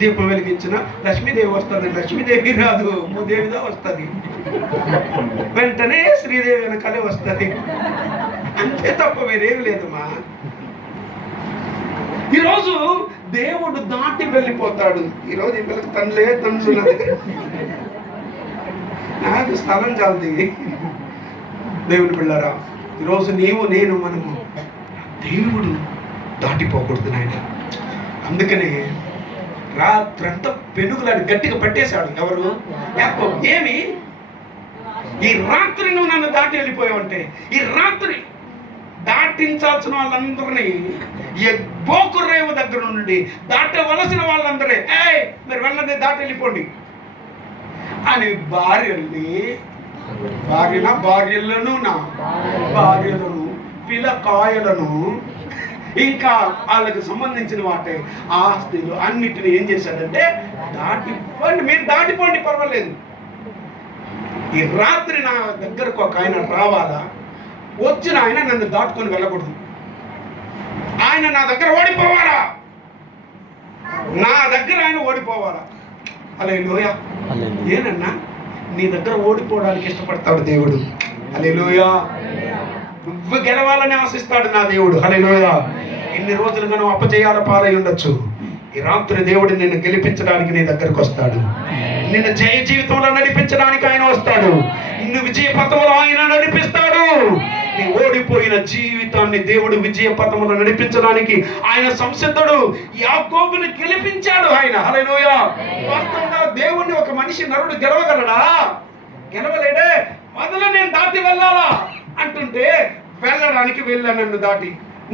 దీపం వెలిగించిన లక్ష్మీదేవి వస్తుంది, లక్ష్మీదేవి రాదు, భూదేవిదా వస్తుంది. వెంటనే శ్రీదేవి వెనకాలే వస్తుంది. అంతే తప్ప వేరేమి లేదమ్మా. ఈరోజు దేవుడు దాటి వెళ్ళిపోతాడు. ఈరోజు ఈ పిల్లకి తండ్రి నాకు స్థలం చాలది. దేవుని పిల్లరా, ఈరోజు నీవు నేను మనము దేవుడు దాటిపోకూడదు నాయన. అందుకనే రాత్రంతా పెనుగులాడి గట్టిగా పట్టేశాడు. ఎవరు? యాకోబు. ఏమి ఈ రాత్రి నువ్వు నన్ను దాటి వెళ్ళిపోయావంటే, ఈ రాత్రి దాటించాల్సిన వాళ్ళందరినీ బోకుర్రేవు దగ్గర నుండి దాటవలసిన వాళ్ళందరే మీరు వెళ్ళండి, దాటి వెళ్ళిపోండి అని భార్యలను పిల్లకాయలను ఇంకా వాళ్ళకి సంబంధించిన వాటి ఆస్తులు అన్నిటిని ఏం చేశాడంటే దాటిపోండి, మీరు దాటిపోండి పర్వాలేదు. ఈ రాత్రి నా దగ్గరకు ఒక ఆయన రావాలా, వచ్చిన ఆయన నన్ను దాటుకొని వెళ్ళకూడదు. ఆయన నా దగ్గర ఓడిపోవాలా, ఆయన ఓడిపోవాలా. హల్లెలూయా. ఏనన్నా నీ దగ్గర ఓడిపోవడానికి ఇష్టపడతాడు దేవుడు. హల్లెలూయా. నువ్వు గెలవాలని ఆశిస్తాడు నా దేవుడు. హల్లెలూయా. ఇన్ని రోజులుగా నువ్వు అపజయాల పాలై ఉండొచ్చు, ఈ రాత్రి దేవుడు నిన్ను గెలిపించడానికి నీ దగ్గరకు వస్తాడు. నిన్ను జయ జీవితంలో నడిపించడానికి ఆయన వస్తాడు. నిన్ను విజయ పథంలో ఆయన నడిపిస్తాడు. నీ ఓడిపోయిన జీవితాన్ని దేవుడు విజయ పథంలో నడిపించడానికి ఆయన సంసిద్ధుడు. యాకోబుని గెలిపించాడు ఆయన. హల్లెలూయా. వాస్తవంగా దేవుణ్ణి ఒక మనిషి నరుడు గెలవగలడా? గెలవలేడే. మొదలు నేను దాటి వెళ్ళాలా అంటుంటే వెళ్ళడానికి వెళ్ళా.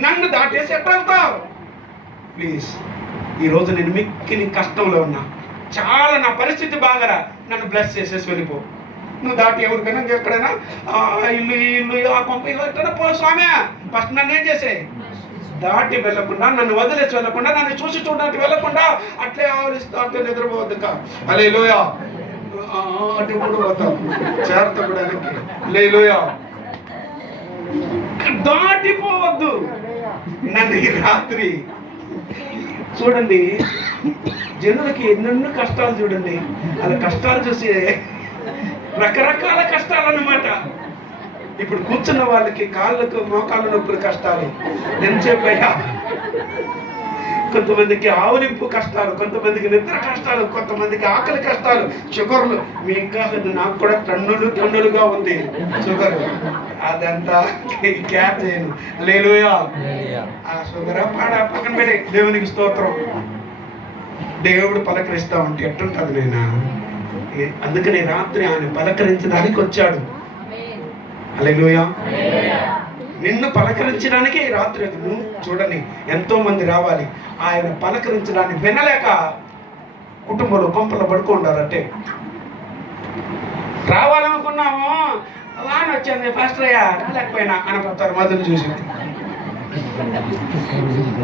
నన్ను దాటేసి ఎట్లా వెళ్తావు? ప్లీజ్, ఈరోజు నేను మిక్కిలి కష్టంలో ఉన్నా, చాలా నా పరిస్థితి బాగరా, నన్ను బ్లెస్ చేసేసి వెళ్ళిపో. నువ్వు దాటి ఎవరికైనా ఎక్కడైనా ఇల్లు ఆ కొంప ఎక్కడైనా పో స్వామి. ఫస్ట్ నన్ను ఏం చేసే? దాటి వెళ్ళకుండా, నన్ను వదిలేసి వెళ్ళకుండా, నన్ను చూసి చూడడానికి వెళ్ళకుండా అట్లే ఆవలిస్తూ అట్లే నిద్రపోవద్దుక. హల్లెలూయా. అటు కూడా పోతాం చేరత కూడా హల్లెలూయా. దాటిపోవద్దు నన్ను ఈ రాత్రి. చూడండి, జనులకి ఎన్నెన్నో కష్టాలు చూడండి. అలా కష్టాలు చూసి రకరకాల కష్టాలు అన్నమాట. ఇప్పుడు కూర్చున్న వాళ్ళకి కాళ్ళకు మోకాళ్ళ నొప్పులు కష్టాలు ఎంతసేపయ్యా. కొంతమందికి ఆవులింపు కష్టాలు, కొంతమందికి నిద్ర కష్టాలు, కొంతమందికి ఆకలి కష్టాలు, షుగర్లు. మీకు కాదు, నాకు కూడా టన్నులుగా ఉంది షుగర్. అదంతా క్యాప్ చేయను. హల్లెలూయా. ఆ షుగర్ పక్కన పెట్టి దేవునికి స్తోత్రం. దేవుడు పలకరిస్తా ఉంటే ఎట్టుంటుంది నేనా? అందుకని రాత్రి ఆయన పలకరించడానికి వచ్చాడు. హల్లెలూయా. నిన్ను పలకరించడానికి రాత్రి నువ్వు చూడండి, ఎంతో మంది రావాలి. ఆయన పలకరించడాన్ని వినలేక కుటుంబంలో కొంపలు పడుకుంటారంటే, రావాలనుకున్నాము వాన వచ్చింది ఫస్ట్ అయ్యా రాలేకపోయినా అనుకుంటారు. మధుని చూసి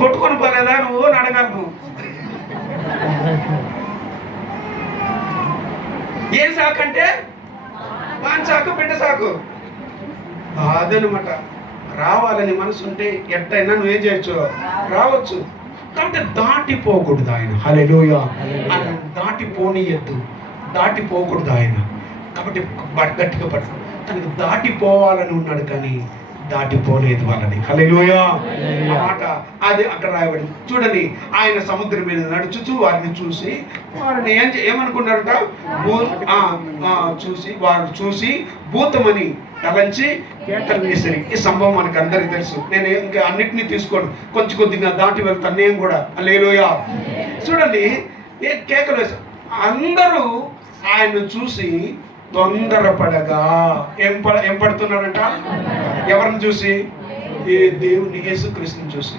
కొట్టుకొని పోలేదా నువ్వు అడగలను. ఏం సాకు అంటే వాన సాకు, బిడ్డ సాకు అదనమాట. రావాలని మనసు ఉంటే ఎట్టయినా నువ్వేం చేయొచ్చు, రావచ్చు. కాబట్టి దాటిపోకూడదు ఆయన. హల్లెలూయా. ఆయన దాటిపోనీయద్దు, దాటిపోకూడదు ఆయన. కాబట్టి గట్టిగా పట్టు. తనకు దాటిపోవాలని ఉన్నాడు కానీ దాటిపోలేదు వాళ్ళని. హల్లెలూయా. మాట అది అక్కడ రాయబడింది. చూడండి, ఆయన సముద్రం మీద నడుచుతూ వారిని చూసి వారిని ఏమనుకున్నారట? వారు చూసి భూతమని తలంచి కేకలు వేసరి. ఈ సంభవం మనకు అందరికి తెలుసు. నేను ఇంకా అన్నిటినీ తీసుకోను, కొంచెం కొద్దిగా దాటి వెళ్తాను నేను కూడా. హల్లెలూయా. చూడండి, కేకలు వేశారు. అందరూ ఆయన్ను చూసి తొందరపడగా ఏం పడుతున్నారంట? ఎవరిని చూసి? ఏ దేవుని యేసుక్రీస్తుని చూసి.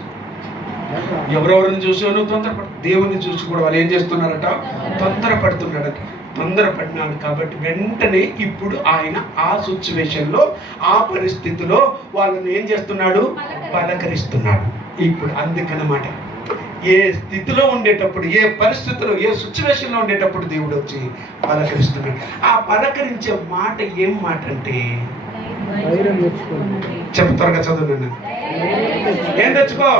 ఎవరెవరిని చూసి దేవుని చూసి కూడా వాళ్ళు ఏం చేస్తున్నారట? తొందరపడుతున్నాడట. తొందరపడినాడు కాబట్టి వెంటనే ఇప్పుడు ఆయన ఆ సిచ్యువేషన్లో, ఆ పరిస్థితిలో వాళ్ళని ఏం చేస్తున్నాడు? పలకరిస్తున్నాడు. ఇప్పుడు అందుకనమాట, ఏ స్థితిలో ఉండేటప్పుడు, ఏ పరిస్థితిలో, ఏ సిచ్యువేషన్లో ఉండేటప్పుడు దేవుడు వచ్చి పలకరిస్తున్నాడు. ఆ పలకరించే మాట ఏం మాట అంటే, చెప్తారుగా చదువు. ఏం తెచ్చుకో?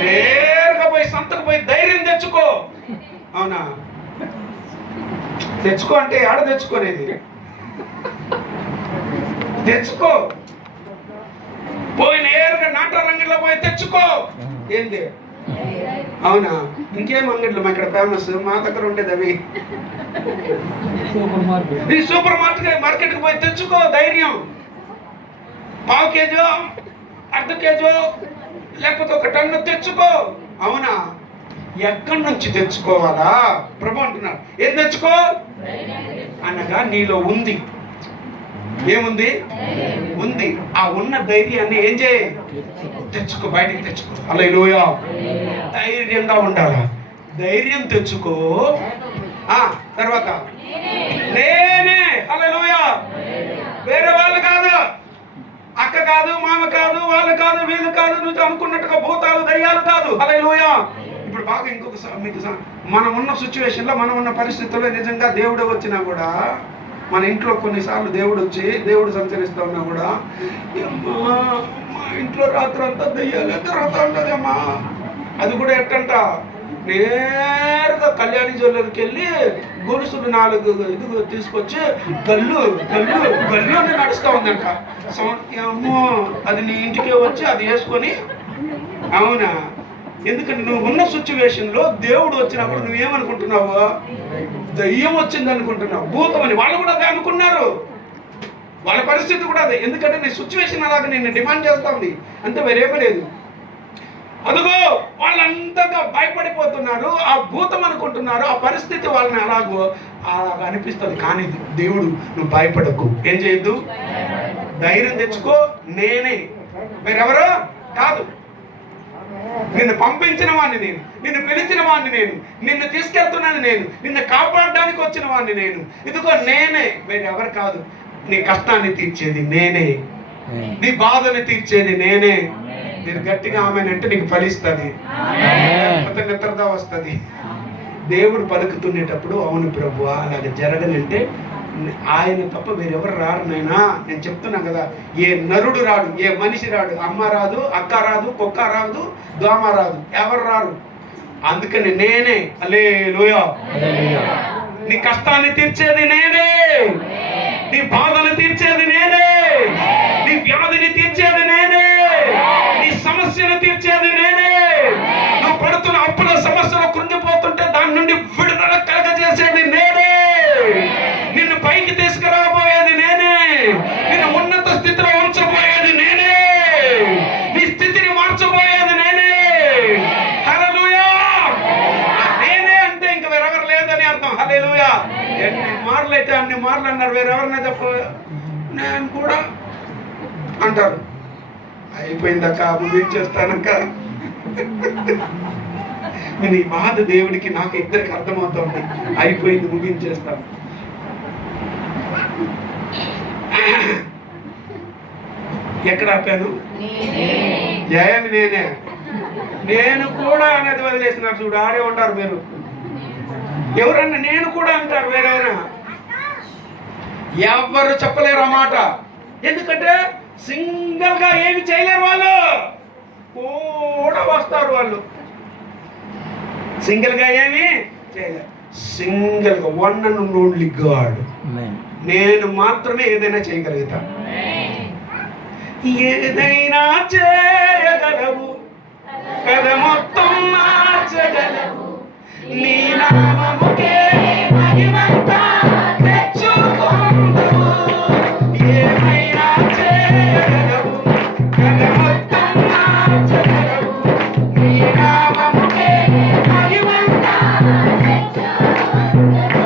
నేరుగా పోయి సంతకు పోయి ధైర్యం తెచ్చుకో. అవునా? తెచ్చుకో అంటే ఆడ తెచ్చుకోనేది? తెచ్చుకో. పోయి నేరుగా నాటరంగిలో పోయి తెచ్చుకో. ఏంది? అవునా? ఇంకేం అంగడిలు మా ఇక్కడ ఫేమస్, మా దగ్గర ఉండేది అవి. సూపర్ మార్కెట్కి పోయి తెచ్చుకో ధైర్యం. పావు కేజో, అర్ధ కేజో, లేకపోతే 1 టన్ను తెచ్చుకో. అవునా? ఎక్కడి నుంచి తెచ్చుకోవాలా? ప్రభు అంటున్నాడు, ఏం తెచ్చుకో అనగా నీలో ఉంది. ఏముంది? ఉంది. ఆ ఉన్న ధైర్యాన్ని ఏం చేయి? తెచ్చుకో, బయటికి తెచ్చుకో. హల్లెలూయా. ధైర్యంగా ఉండాలా? ధైర్యం తెచ్చుకో. తర్వాత నేనే. హల్లెలూయా. వేరే వాళ్ళు కాదు, అక్క కాదు, మామ కాదు, వాళ్ళు కాదు, వీళ్ళు కాదు, నువ్వు అనుకున్నట్టుగా భూతాలు, దయ్యాలు కాదు. హల్లెలూయా. ఇప్పుడు బాగా ఇంకొక మీకు మనం ఉన్న సిచ్యువేషన్లో, మనం ఉన్న పరిస్థితుల్లో నిజంగా దేవుడు వచ్చినా కూడా, మన ఇంట్లో కొన్నిసార్లు దేవుడు సంచరిస్తూ ఉన్నా కూడా, మా ఇంట్లో రాత్రి అంతా దయ్యాలు తిరుగుతూ ఉంటుందమ్మా. అది కూడా ఎట్టంట, నేరుగా కళ్యాణి జ్యువెలర్కి వెళ్ళి గొలుసులు 4 తీసుకొచ్చి గల్లు గల్లు గల్లు అని నడుస్తూ ఉందంట. అమ్మో, అది నీ ఇంటికే వచ్చి అది వేసుకొని. అవునా? ఎందుకంటే నువ్వు ఉన్న సిచ్యువేషన్లో దేవుడు వచ్చినప్పుడు నువ్వేమనుకుంటున్నావు? దయ్యం వచ్చింది అనుకుంటున్నావు, భూతం అని. వాళ్ళు కూడా అదే అనుకున్నారు, వాళ్ళ పరిస్థితి కూడా అదే. ఎందుకంటే నీ సిచ్యువేషన్ అలాగే నిన్ను డిమాండ్ చేస్తుంది, అంతే, వేరేమీ లేదు. అదిగో వాళ్ళంతగా భయపడిపోతున్నారు, ఆ భూతం అనుకుంటున్నారు, ఆ పరిస్థితి వాళ్ళని అలాగో అనిపిస్తుంది. కానీ దేవుడు నువ్వు భయపడకు, ఏం చేయొద్దు, ధైర్యం తెచ్చుకో, నేనే, వేరెవరో కాదు. నిన్ను పంపించిన వాడిని నేను, నిన్ను పిలిచిన వాడిని నేను, నిన్ను తీసుకెళ్తున్నది నేను, నిన్ను కాపాడడానికి వచ్చిన వాడిని నేను. ఇదిగో నేనే, వేరెవరు కాదు. నీ కష్టాన్ని తీర్చేది నేనే, నీ బాధని తీర్చేది నేనే. నేను గట్టిగా ఆమెనంటే నీకు ఫలిస్తుంది, నిద్రదా వస్తుంది. దేవుడు పలుకుతునేటప్పుడు అవును ప్రభు అలాగే జరగనంటే ఆయన తప్ప వేరెవరు రారు నాయనా. నేను చెప్తున్నా కదా, ఏ నరుడు రాడు, ఏ మనిషి రాడు, అమ్మ రాదు, అక్క రాదు, కుక్క రాదు, దోమ రాదు, ఎవరు రారు. అందుకని నేనే. హల్లెలూయా. నీ కష్టాన్ని తీర్చేది నేనే, నీ బాధను తీర్చేది నేనే, నీ వ్యాధిని తీర్చేది నేనే, నీ సమస్యను తీర్చేది నేనే. నువ్వు పడుతున్న అప్పుల సమస్యలు కృంగిపోతుంటే దాని నుండి విడుదల కలగజేసేది నేనే, నిన్ను పైకి తీసుకురాబోయేది నేనే, నిన్ను ఉన్నత స్థితిలో ఉంచబోయేది నేనే, నీ స్థితిని మార్చబోయేది నేనే. హల్లెలూయా. నేనే అంటే ఇంక వేరెవరు లేదని అర్థం. హల్లెలూయా. ఎన్ని మార్లు అయితే అన్ని మార్లు అన్నారు, వేరెవరినా చెప్ప, నేను కూడా అంటారు. అయిపోయిందక్క, ముగించేస్తానక్క. నేను ఈ బాధ దేవుడికి నాకు ఇద్దరికి అర్థమవుతుంది. అయిపోయింది, ముగించేస్తాను. ఎక్కడ ఆపాను? ఏమి నేనే, నేను కూడా అనేది వదిలేసినారు చూడు, ఆడే ఉంటారు మీరు. ఎవరన్నా నేను కూడా అంటారు, వేరెవరైనా ఎవరు చెప్పలేరు ఆ మాట. ఎందుకంటే సింగిల్ గా ఏమి చేయలేరు, వాళ్ళు కూడా వస్తారు. వాళ్ళు సింగిల్ గా ఏమి చేయలేరు. సింగిల్ గా వన్ అండ్ ఓన్లీ గాడ్. నేను మాత్రమే ఏదైనా చేయగలుగుతా. ఏదైనా చేయగలవు, కథ మొత్తం మార్చగలవు, నీ నామముకే మహిమంతా తెచ్చుకొందువు. ఏమైనా చేయగలవు, కథ మొత్తం మార్చగలవు, నీ నామముకే మహిమంతా తెచ్చుకొందువు.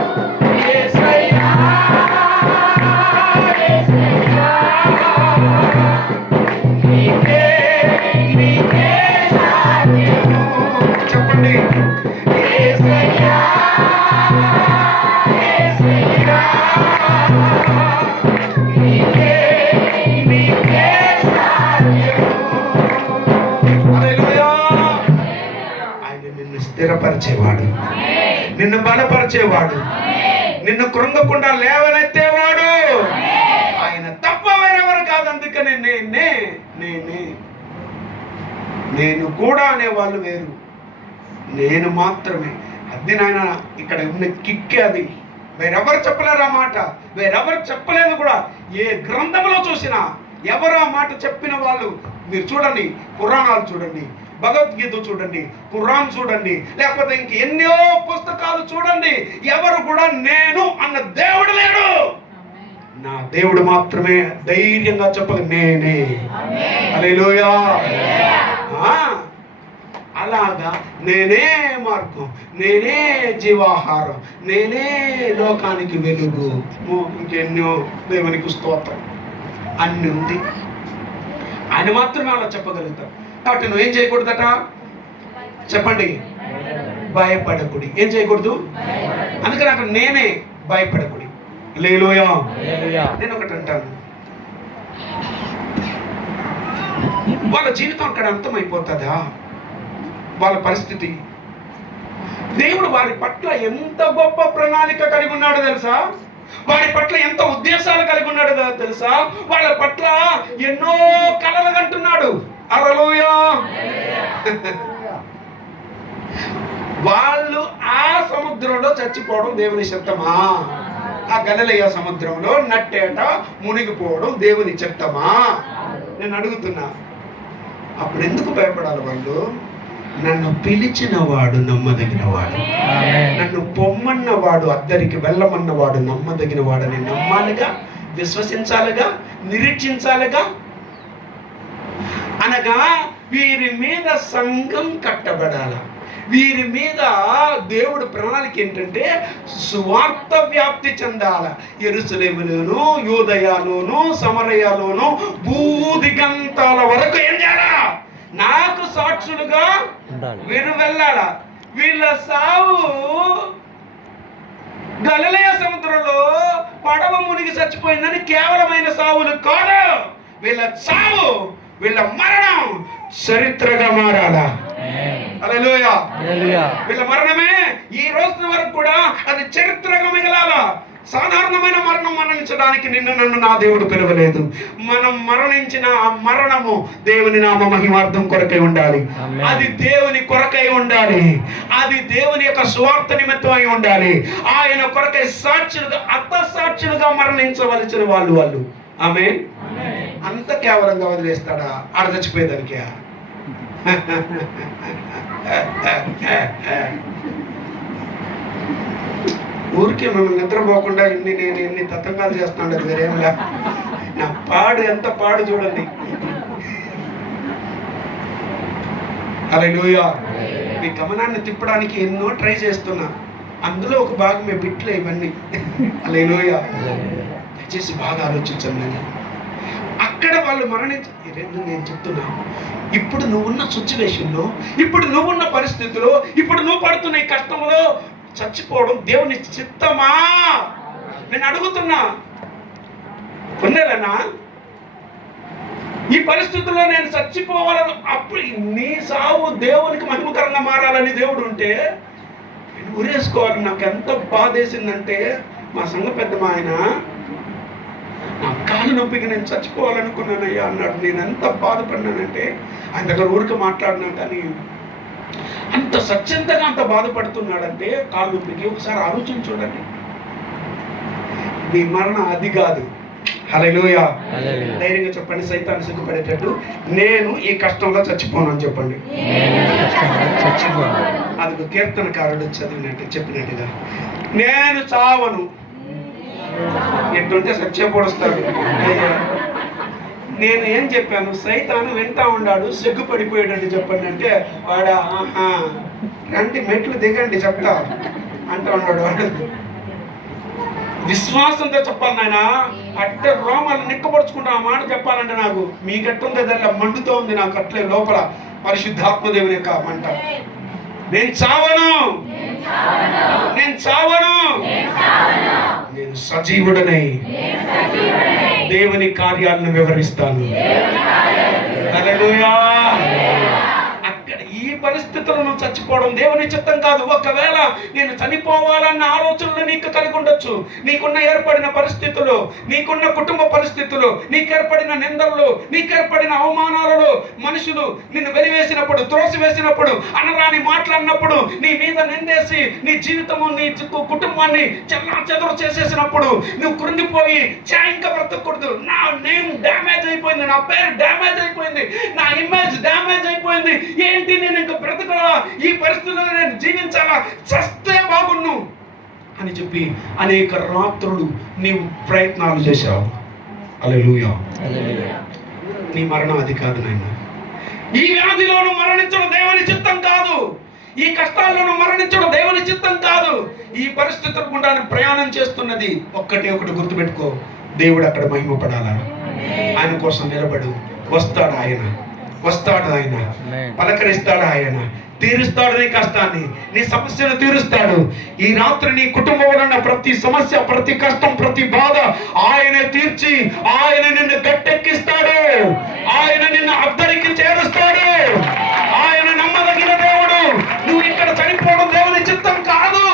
యేసయ్యా, యేసయ్యా, నీకే నీకే సాధ్యము. చెప్పండి. యేసయ్యా, యేసయ్యా, నీకే నీకే సాధ్యము. హల్లెలూయా. ఆయన నిన్ను స్థిరపరిచేవాడు, నిన్ను బలపరిచేవాడు, నిన్ను కృంగకుండా లేవనెత్తేవాడు ఆయన తప్ప వేరెవరు కాదు. అందుకనే నేనే నేనే నేను కూడా అనేవాళ్ళు వేరు, నేను మాత్రమే. అది నాయన ఇక్కడ ఉన్న కిక్కే అది. వేరెవరు చెప్పలేరు ఆ మాట, వేరెవరు చెప్పలేదు కూడా. ఏ గ్రంథంలో చూసినా ఎవరు ఆ మాట చెప్పిన వాళ్ళు మీరు చూడండి, పురాణాలు చూడండి, భగవద్గీత చూడండి, ఖురాన్ చూడండి, లేకపోతే ఇంక ఎన్నో పుస్తకాలు చూడండి, ఎవరు కూడా నేను అన్న దేవుడు లేడు. నా దేవుడు మాత్రమే ధైర్యంగా చెప్పగ నేనే. హల్లెలూయా. అలాగా నేనే మార్గం, నేనే జీవాహారం, నేనే లోకానికి వెలుగు, ఇంకెన్నో దేవునికి స్తోత్రం అన్ని ఉంది. ఆయన మాత్రమే అలా చెప్పగలుగుతారు. కాబట్టి నువ్వేం చేయకూడదట చెప్పండి, భయపడకుడి. ఏం చేయకూడదు? అందుకని అక్కడ నేనే, భయపడకుడి. హల్లెలూయా. నేను ఒకటి అంటాను, వాళ్ళ జీవితం అక్కడ అంతమైపోతుందా? వాళ్ళ పరిస్థితి, దేవుడు వారి పట్ల ఎంత గొప్ప ప్రణాళిక కలిగి ఉన్నాడో తెలుసా? వారి పట్ల ఎంత ఉద్దేశాలు కలిగి ఉన్నాడో తెలుసా? వాళ్ళ పట్ల ఎన్నో కలలు కంటున్నాడు. హల్లెలూయా. వాళ్ళు ఆ సముద్రంలో చచ్చిపోవడం దేవుని చిత్తమా? ఆ గలిలయ సముద్రంలో నట్టేట మునిగిపోవడం దేవుని చిత్తమా? నేను అడుగుతున్నా. అప్పుడు ఎందుకు భయపడాలి వాళ్ళు? నన్ను పిలిచినవాడు నమ్మదగినవాడు, నన్ను పొమ్మన్నవాడు, అద్దరికి వెళ్ళమన్నవాడు నమ్మదగినవాడని నమ్మాలిగా, విశ్వసించాలిగా, నిరీక్షించాలిగా. అనగా వీరి మీద సంఘం కట్టబడాల. వీరి మీద దేవుడు ప్రణాళిక ఏంటంటే సువార్త వ్యాప్తి చెందాల. యెరూషలేములోను, యూదయలోను, సమరయలోను, భూదిగంతాల వరకు ఏం చేయాలా? నాకు సాక్షులుగా వీరు వెళ్ళాలా. వీళ్ళ సావు గలిలయ సముద్రంలో పడవ మునిగి చచ్చిపోయిందని కేవలమైన సావులు కాదు. వీళ్ళ సావు, వీళ్ళ మరణం చరిత్రగా మారాలా. హల్లెలూయా. వీళ్ళ మరణమే ఈ రోజు వరకు కూడా అది చరిత్రగా మిగలాలా. సాధారణమైన మరణం మరణించడానికి నిన్ను నన్ను నా దేవుడు పిలవలేదు. మనం మరణించిన ఆ మరణము దేవుని నామ మహిమార్థం కొరకై ఉండాలి. అది దేవుని కొరకై ఉండాలి. అది దేవుని యొక్క స్వార్థ నిమిత్తం అయి ఉండాలి. ఆయన కొరకై సాక్షులుగా, అర్థసాక్షులుగా మరణించవలసిన వాళ్ళు. ఆమె అంత కేవలంగా వదిలేస్తాడా? ఆడ చచ్చిపోయేదానికి ఊరికే మనం నిద్రపోకుండా నేను ఎన్ని తతంగాలు చేస్తున్నాడు. అది వేరేమిలా. నా పాడు ఎంత పాడు చూడండి. హల్లెలూయా. మీ గమనాన్ని తిప్పడానికి ఎన్నో ట్రై చేస్తున్నా. అందులో ఒక భాగమే బిట్లే ఇవన్నీ. హల్లెలూయా. దయచేసి బాగా ఆలోచించండి. అక్కడ వాళ్ళు నేను చెప్తున్నా, ఇప్పుడు నువ్వున్న సిచ్యువేషన్లో, ఇప్పుడు నువ్వున్న పరిస్థితిలో, ఇప్పుడు నువ్వు పడుతున్న ఈ కష్టంలో చచ్చిపోవడం దేవుని చిత్తమా? నేను అడుగుతున్నా. పొందేలన్నా ఈ పరిస్థితుల్లో నేను చచ్చిపోవాలని, అప్పుడు నీ సావు దేవునికి మహిమకరంగా మారాలని దేవుడు ఉంటే నేను ఊరేసుకోవాలి. నాకు ఎంత బాధేసిందంటే, మా సంఘ పెద్ద మా ఆయన నా కాలు నొప్పికి నేను చచ్చిపోవాలనుకున్నానయ్యా అన్నాడు. నేను ఎంత బాధపడినానంటే, ఆయన దగ్గర ఊరికే మాట్లాడినా కానీ అంత సత్యంతగా అంత బాధపడుతున్నాడంటే కాలు నొప్పికి. ఒకసారి ఆలోచన చూడండి. నీ మరణం అది కాదు. హల్లెలూయా. ధైర్యంగా చెప్పండి, సైతాన్ని సిగ్గుపడేటట్టు, నేను ఈ కష్టంలో చచ్చిపోను అని చెప్పండి. అది కీర్తనకారుడు చదివినట్టు చెప్పినట్టుగా, నేను చావను. ఎట్లుంటే సత్యం పొడుస్తాడు. నేను ఏం చెప్పాను? సైతాను వింటా ఉన్నాడు, సిగ్గుపడిపోయాడు చెప్పండి అంటే, వాడా ఆహా రండి మెట్లు దిగండి చెప్తా అంటూ ఉన్నాడు. వాడు విశ్వాసంతో చెప్పాలి నాయన. అట్టే రోమాలు నిక్కపరుచుకుంటా ఆ మాట చెప్పాలంటే నాకు మీ గట్టుందే దాంట్లో మండుతో ఉంది నాకు అట్లే లోపల పరిశుద్ధాత్మదేవుని యొక్క మంట. నేను చావను, నేను చావను, నేను సజీవుడనై దేవుని కార్యాలను వివరిస్తాను. హల్లెలూయా. అక్కడ ఈ పరిస్థితులను చచ్చిపోవడం దేవుని చిత్తం కాదు. ఒకవేళ నేను చనిపోవాలన్న ఆలోచనలు నీకు కలిగి ఉండొచ్చు. నీకున్న ఏర్పడిన పరిస్థితులు, నీకున్న కుటుంబ పరిస్థితులు, నీకు ఏర్పడిన నిందలు, నీకు ఏర్పడిన అవమానాలలో, మనుషులు నిన్ను వెలివేసినప్పుడు, త్రోసివేసినప్పుడు, అనరాని మాట్లాడినప్పుడు, నీ మీద నిందేసి నీ జీవితము, నీ కుటుంబాన్ని చెదరు చేసేసినప్పుడు నువ్వు కృంగిపోయి ఇంకా బ్రతకూడదు, నా నేమ్ డ్యామేజ్ అయిపోయింది, నా పేరు డ్యామేజ్ అయిపోయింది, నా ఇమేజ్ డ్యామేజ్ అయిపోయింది, ఏంటి నేను ఇంకా బ్రతకలా, ఈ పరిస్థితుల్లో నేను జీవించాలా, చస్తే బాగున్ను అని చెప్పి అనేక రాత్రులు నీవు ప్రయత్నాలు చేశావు. హల్లెలూయా. నీ మరణం అది కాదు నాయన. ఈ వ్యాధిలోను మరణించడం దేవుని చిత్తం కాదు. ఈ కష్టాల్లోనూ మరణించడం దేవుని చిత్తం కాదు. ఈ పరిస్థితుల గుండా ప్రయాణం చేస్తున్నది ఒకటి గుర్తుపెట్టుకో, దేవుడు అక్కడ మహిమపడాలా. ఆయన కోసం నిలబడు. వస్తాడు ఆయన, వస్తాడు ఆయన, పలకరిస్తాడు ఆయన, తీరుస్తాడు నీ కష్టాన్ని, నీ సమస్యను తీరుస్తాడు. ఈ రాత్రి నీ కుటుంబంలో ఉన్న ప్రతి సమస్య, ప్రతి కష్టం, ప్రతి బాధ ఆయన తీర్చి ఆయన నిన్ను గట్టెక్కిస్తాడు. ఆయన నిన్ను అద్దరికి చేరుస్తాడు. ఆయన నమ్మదగిన దేవుడు. నువ్వు ఇక్కడ చనిపోవడం దేవుని చిత్తం కాదు.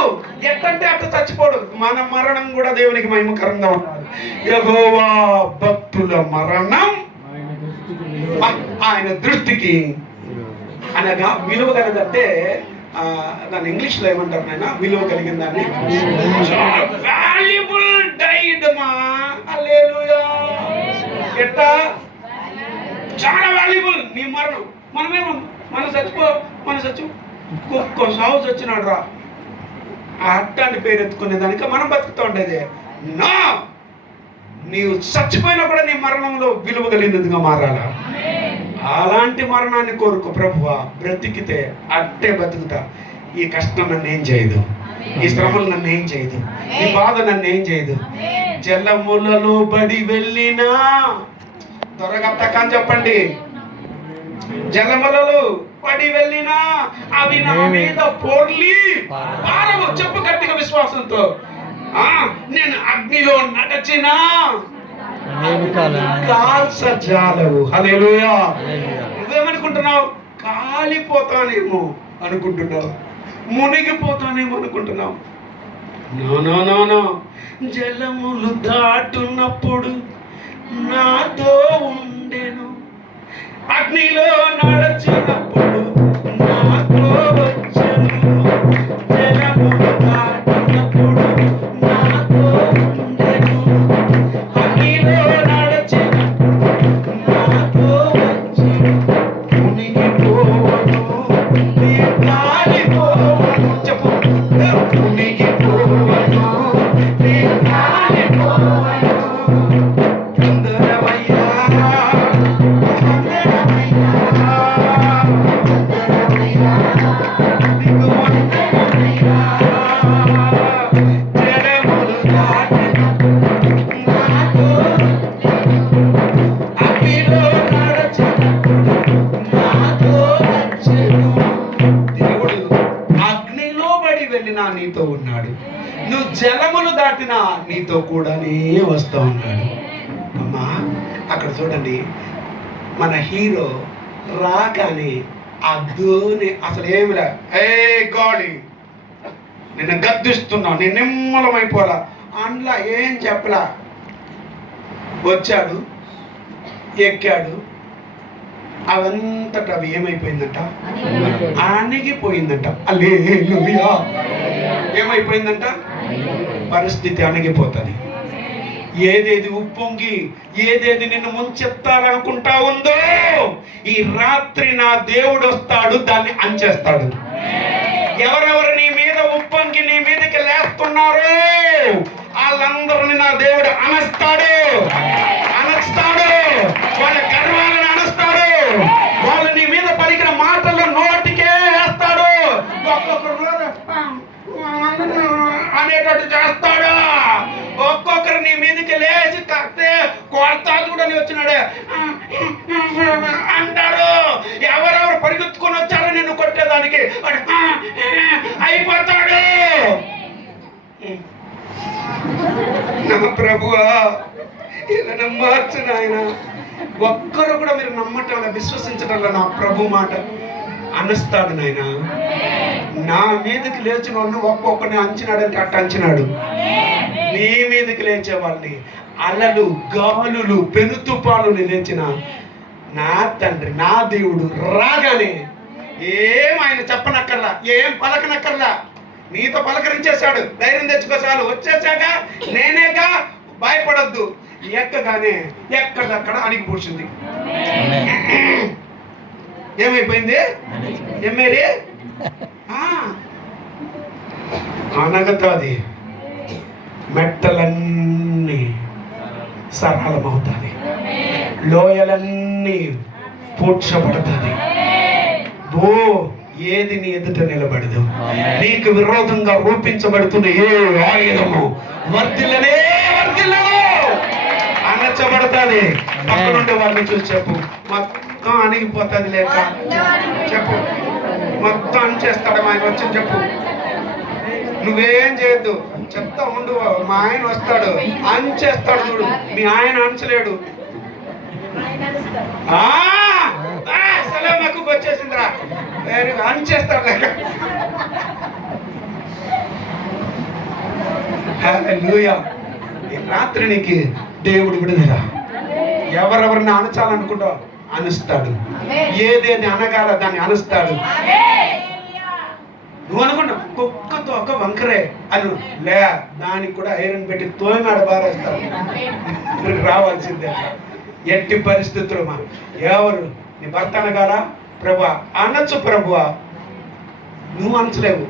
ఎట్టంటే అక్కడ చచ్చిపోడు. మన మరణం కూడా దేవునికి మహిమకరంగా ఉండాలి. యెహోవా భక్తుల మరణం ఆయన దృష్టికి అనగా విలువ కలిదంటే, దాన్ని ఇంగ్లీష్లో ఏమంటారు నాయన, విలువ కలిగిన దాన్ని వాల్యుబుల్ డైడ్ మా. హల్లెలూయా. ఎట్టా చాలా వాల్యుబుల్. నీ మరణం. మనమేమో మనం చచ్చి ఒక్క సాగు చచ్చినాడు రా అట్లాంటి పేరు ఎత్తుకునేదానికి మనం బతుకుతూ ఉండేది. నా నీవు చచ్చిపోయినా కూడా నీ మరణంలో విలువ కలిగినదిగా మారాలా. అలాంటి మరణాన్ని కోరుకో ప్రభువా. బ్రతికితే అట్టే బతుకుతా. ఈ కష్టం నన్ను ఏం చేయదు, ఈ శ్రమలు నన్ను ఏం చేయదు, ఈ బాధ నన్ను ఏం చేయదు. జలములలో బడి వెళ్ళినా త్వరగా తక్కని చెప్పండి. జలములలో పడి వెళ్ళినా అవి నా మీద పొర్లి పారవు. చెప్పు గట్టిగా విశ్వాసంతో. నేను అగ్నిలో నడచినా కాల్చజాలవు. హల్లెలూయా. నువ్వేమనుకుంటున్నావు? కాలిపోతానేమో అనుకుంటున్నావు, మునిగిపోతానేమో అనుకుంటున్నావు. నో. జలములు దాటున్నప్పుడు నాతో ఉండెను, అగ్నిలో నడచినప్పుడు నాతో వచ్చెను. జలములు దాటినప్పుడు నాతో ఉండెను, అగ్నిలో నడచినప్పుడు నాతో వచ్చెను. మునిగిపోవను, నీ కాలిపోవను. చెప్పు. మునిగిపోవను, నీ కాలిపోవను. అందరమయ్యా నీతో ఉన్నాడు. నువ్వు జలములు దాటినా నీతో కూడానే వస్తూ ఉన్నాడు. అమ్మా అక్కడ చూడండి, మన హీరో రాగానే ఆ ధోని అసలు ఏమిరా, ఏ గాడి నిన్ను గద్దిస్తున్నా, నేను నిమ్మలమైపోలా అందులో ఏం చెప్పలా. వచ్చాడు, ఎక్కాడు, అవంతట అవి ఏమైపోయిందంట, అణిగిపోయిందంట. హల్లెలూయా. ఏమైపోయిందంట? పరిస్థితి అణిగిపోతుంది. ఏదేది ఉప్పొంగి ఏదేది నిన్ను ముంచెత్తాలనుకుంటా ఉందో ఈ రాత్రి నా దేవుడు వస్తాడు, దాన్ని అంచేస్తాడు. ఎవరెవరు నీ మీద ఉప్పొంగి నీ మీదకి లేస్తున్నారో వాళ్ళందరినీ నా దేవుడు అనస్తాడు. వాళ్ళ గర్వాలను అనస్తాడు. వాళ్ళు నీ మీద పలికిన మాటలు నోటికే వేస్తాడు. అనేటట్టు చేస్తాడు. ఒక్కొక్కరు నీ మీదకి లేచి కట్టే కొడతా చూడని వచ్చినాడే అంటారు. ఎవరెవరు పరిగెత్తుకొని వచ్చారో నిన్ను కొట్టేదానికి అయిపోతాడు. నా ప్రభువా ఇలా మార్చు నాయన. ఒక్కరు కూడా మీరు నమ్మటం విశ్వసించడం నా ప్రభు మాట అనస్తాడు నాయన. నా మీదకి లేచిన వాళ్ళు ఒక్కొక్కరిని అంచినాడంటే అట్ట అంచినాడు. నీ మీదకి లేచే వాళ్ళని అలలు గాలులు పెను తుఫానులు లేచిన నా తండ్రి నా దేవుడు రాగానే ఏం ఆయన చెప్పనక్కర్లా, ఏం పలకనక్కర్లా, నీతో పలకరించేశాడు. ధైర్యం తెచ్చుకో చాలు. వచ్చేసాక నేనేగా, భయపడొద్దు. ఎక్కగానే ఎక్కడక్కడ అణిగిపోతుంది. ఏమైపోయింది? ఏమేరి అనగతాది. మెట్టలన్నీ సరళమవుతుంది, లోయలన్నీ పూడ్చబడుతుంది. ఏది నీ ఎదుట నిలబడదు. నీకు విరోధంగా రూపించబడుతున్న ఏ ఆయుధము వర్ధిల్లనే వర్ధిల్లదు, అనర్చబడుతుంది. పక్కనుండే వాళ్ళని చూసి చెప్పు, మొత్తం అణిగిపోతుంది లేక చెప్పు, మొత్తం అనిచేస్తాడు ఆయన వచ్చి చెప్పు. నువ్వేం చేయొద్దు, చెప్తా ఉండు. మా ఆయన వస్తాడు, అంచేస్తాడు. చూడు, మీ ఆయన అంచలేడు. సలామకు వచ్చేసిందిరా, అంచేస్తాడు లేక. హల్లెలూయా. ఈ రాత్రి నీకు దేవుడు విడుదల. ఎవరెవరిని అనచాలనుకుంటావు అనుస్తాడు. ఏదేది అనగాల దాన్ని అనుస్తాడు. నువ్వు అనుకున్నావు కుక్కతో ఒక వంకరే అను లే, దానికి కూడా ఐరన్ పెట్టి తోమాడ బారేస్తాడు. రావాల్సిందే. ఎట్టి పరిస్థితులు ఎవరు నీ భర్త అనగారా ప్రభా అనొచ్చు ప్రభువా, నువ్వు అంచలేవు,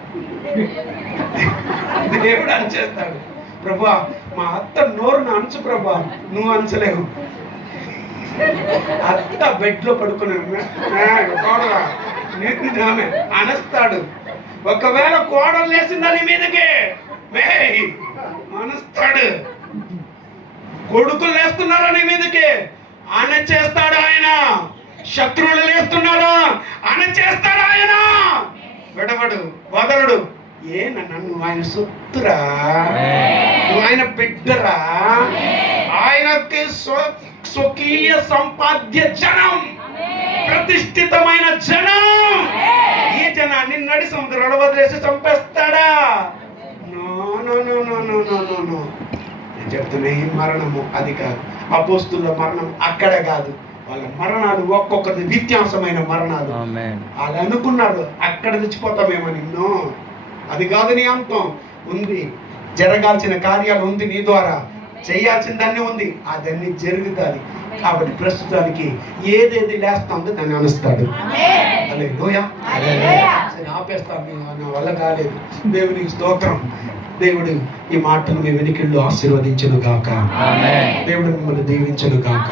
దేవుడు అంచేస్తాడు. ప్రభా మా అత్త నోరును అంచు ప్రభా, నువ్వు అంచలేవు. అత్త బెడ్లో పడుకుని ఆమె అనస్తాడు. ఒకవేళ కోడలు లేచిందని మీదకి అనస్తాడు. కొడుకులు లేస్తున్నారని మీదకి చేస్తాడు ఆయన. శత్రువులు లేస్తున్నారా చేస్తాడు ఆయన. విడవడు, వదలడు. నన్ను ఆయన సొత్తురా, నువ్వు ఆయన బిడ్డరా, ఆయనకి స్వకీయ సంపాద్య జనం, ప్రతిష్ఠితమైన జనం. ఈ జనాన్ని నడి సముద్రంలో వదిలేసి చంపేస్తాడా? No no no no no no no no. నేను చెప్తున్నా, ఈ మరణము అది కాదు. అపోస్తుల మరణం అక్కడ కాదు. వాళ్ళ మరణాలు ఒక్కొక్కటి వ్యత్యాసమైన మరణాలు. వాళ్ళు అనుకున్నారు అక్కడ తెచ్చిపోతామేమని. నో, అది కాదు. నీ అంతం ఉంది, జరగాల్సిన కార్యాలు ఉంది, నీ ద్వారా చేయాల్సిందన్నీ ఉంది, అదన్నీ జరుగుతుంది. కాబట్టి ప్రస్తుతానికి ఏదేది లేస్తుందో దాన్ని అనుస్తాడు. హల్లెలూయా. సరే ఆపేస్తాను, నా వల్ల కాలేదు. దేవునికి స్తోత్రం. దేవుడు ఈ మాటలు మీ వెనుకళ్ళు ఆశీర్వదించును గాక. దేవుడు మిమ్మల్ని దీవించును గాక.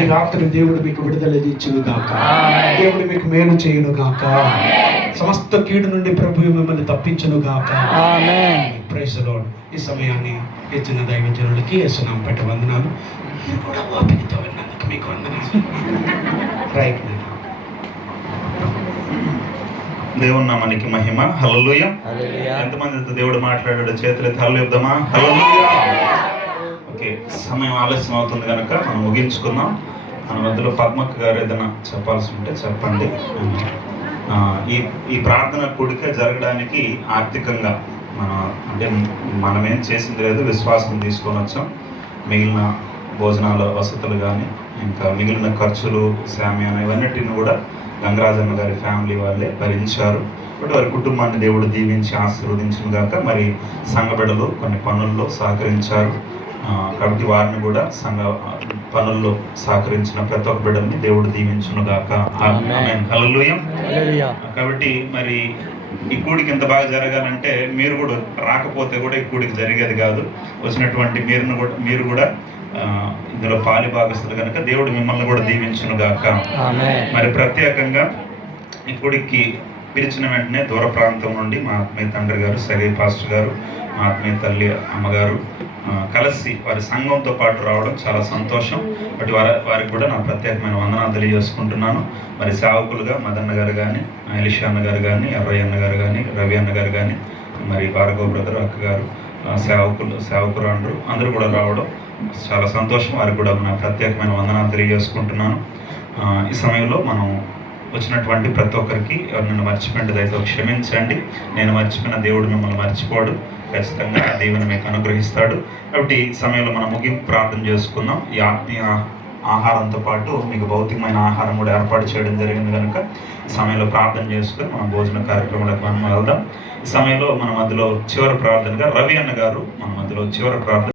ఈ రాత్రి దేవుడు మీకు విడుదల ఇచ్చును గాక. దేవుడు మీకు మేలు చేయును గాక. సమస్త కీడు నుండి ప్రభు మిమ్మల్ని తప్పించును గాక. Praise the lord. ఈ సమయాన్ని ఇచ్చిన దైవజనులకి యేసునామం పెట్టి వందనాలు. మీరు కూడా ఓపికతో విన్నందుకు మీకు వందనాలు. రైట్. దేవుని నామానికి మహిమ. హల్లెలూయా. ఎంతమందితో దేవుడు మాట్లాడాడు చేతులు హల్లెలూయా. హల్లెలూయా. ఓకే, సమయం ఆలస్యం అవుతుంది కనుక మనం ముగించుకుందాం. మన మధ్యలో పద్మక్క గారు ఏదైనా చెప్పాల్సి ఉంటే చెప్పండి. ఈ ప్రార్థన కూడిక జరగడానికి ఆర్థికంగా మనమేం చేసింది లేదు, విశ్వాసం తీసుకొని వచ్చాం. మిగిలిన భోజనాల వసతులు కానీ ఇంకా మిగిలిన ఖర్చులు, శామ్యాన ఇవన్నిటిని కూడా గంగరాజన్న గారి ఫ్యామిలీ వాళ్ళే భరించారు. బట్ వారి కుటుంబాన్ని దేవుడు దీవించి ఆశీర్వదించును గాక. మరి సంఘ బిడ్డలు కొన్ని పనుల్లో సహకరించారు. కాబట్టి వారిని కూడా సంఘ పనుల్లో సహకరించిన ప్రతి ఒక్క బిడ్డల్ని దేవుడు దీవించును గాక. ఆమేన్. హల్లెలూయా. కాబట్టి మరి ఈ కూడికి ఎంత బాగా జరగాలంటే మీరు కూడా రాకపోతే కూడా ఈ కూడికి జరిగేది కాదు. వచ్చినటువంటి మీరు కూడా ఇందులో పాలి భాగస్తులు కనుక దేవుడు మిమ్మల్ని కూడా దీవించును గాక. మరి ప్రత్యేకంగా ఈ కూడికి పిలిచిన వెంటనే దూర ప్రాంతం నుండి మా ఆత్మీయ తండ్రి గారు, సగై పాస్టర్ గారు, మా ఆత్మీయ తల్లి అమ్మగారు కలిసి వారి సంఘంతో పాటు రావడం చాలా సంతోషం. బట్ వారికి కూడా నా ప్రత్యేకమైన వందనాలు తెలియజేసుకుంటున్నాను. మరి సేవకులుగా మదన్న గారు కానీ, ఎలిషా అన్న గారు కానీ, ఎర్రయ్య అన్న గారు కానీ, రవి అన్న గారు కానీ, మరి భార్గవ బ్రదర్ అక్క గారు, సేవకురాండ్రు అందరూ కూడా రావడం చాలా సంతోషం. వారికి కూడా నా ప్రత్యేకమైన వందనాలు తెలియజేసుకుంటున్నాను. ఈ సమయంలో మనం వచ్చినటువంటి ప్రతి ఒక్కరికి నన్ను మర్చిపోయింది అయితే క్షమించండి. నేను మర్చిపోయిన దేవుడు మిమ్మల్ని మర్చిపోడు, ఖచ్చితంగా దేవుని మీకు అనుగ్రహిస్తాడు. కాబట్టి ఈ సమయంలో మనం ముగింపు ప్రార్థన చేసుకుందాం. ఈ ఆత్మీయ ఆహారంతో పాటు మీకు భౌతికమైన ఆహారం కూడా ఏర్పాటు చేయడం జరిగింది కనుక ఈ సమయంలో ప్రార్థన చేసుకుని మనం భోజన కార్యక్రమాలకు మనం వెళ్దాం. ఈ సమయంలో మన మధ్యలో చివరి ప్రార్థనగా రవి అన్న గారు మన మధ్యలో చివరి ప్రార్థన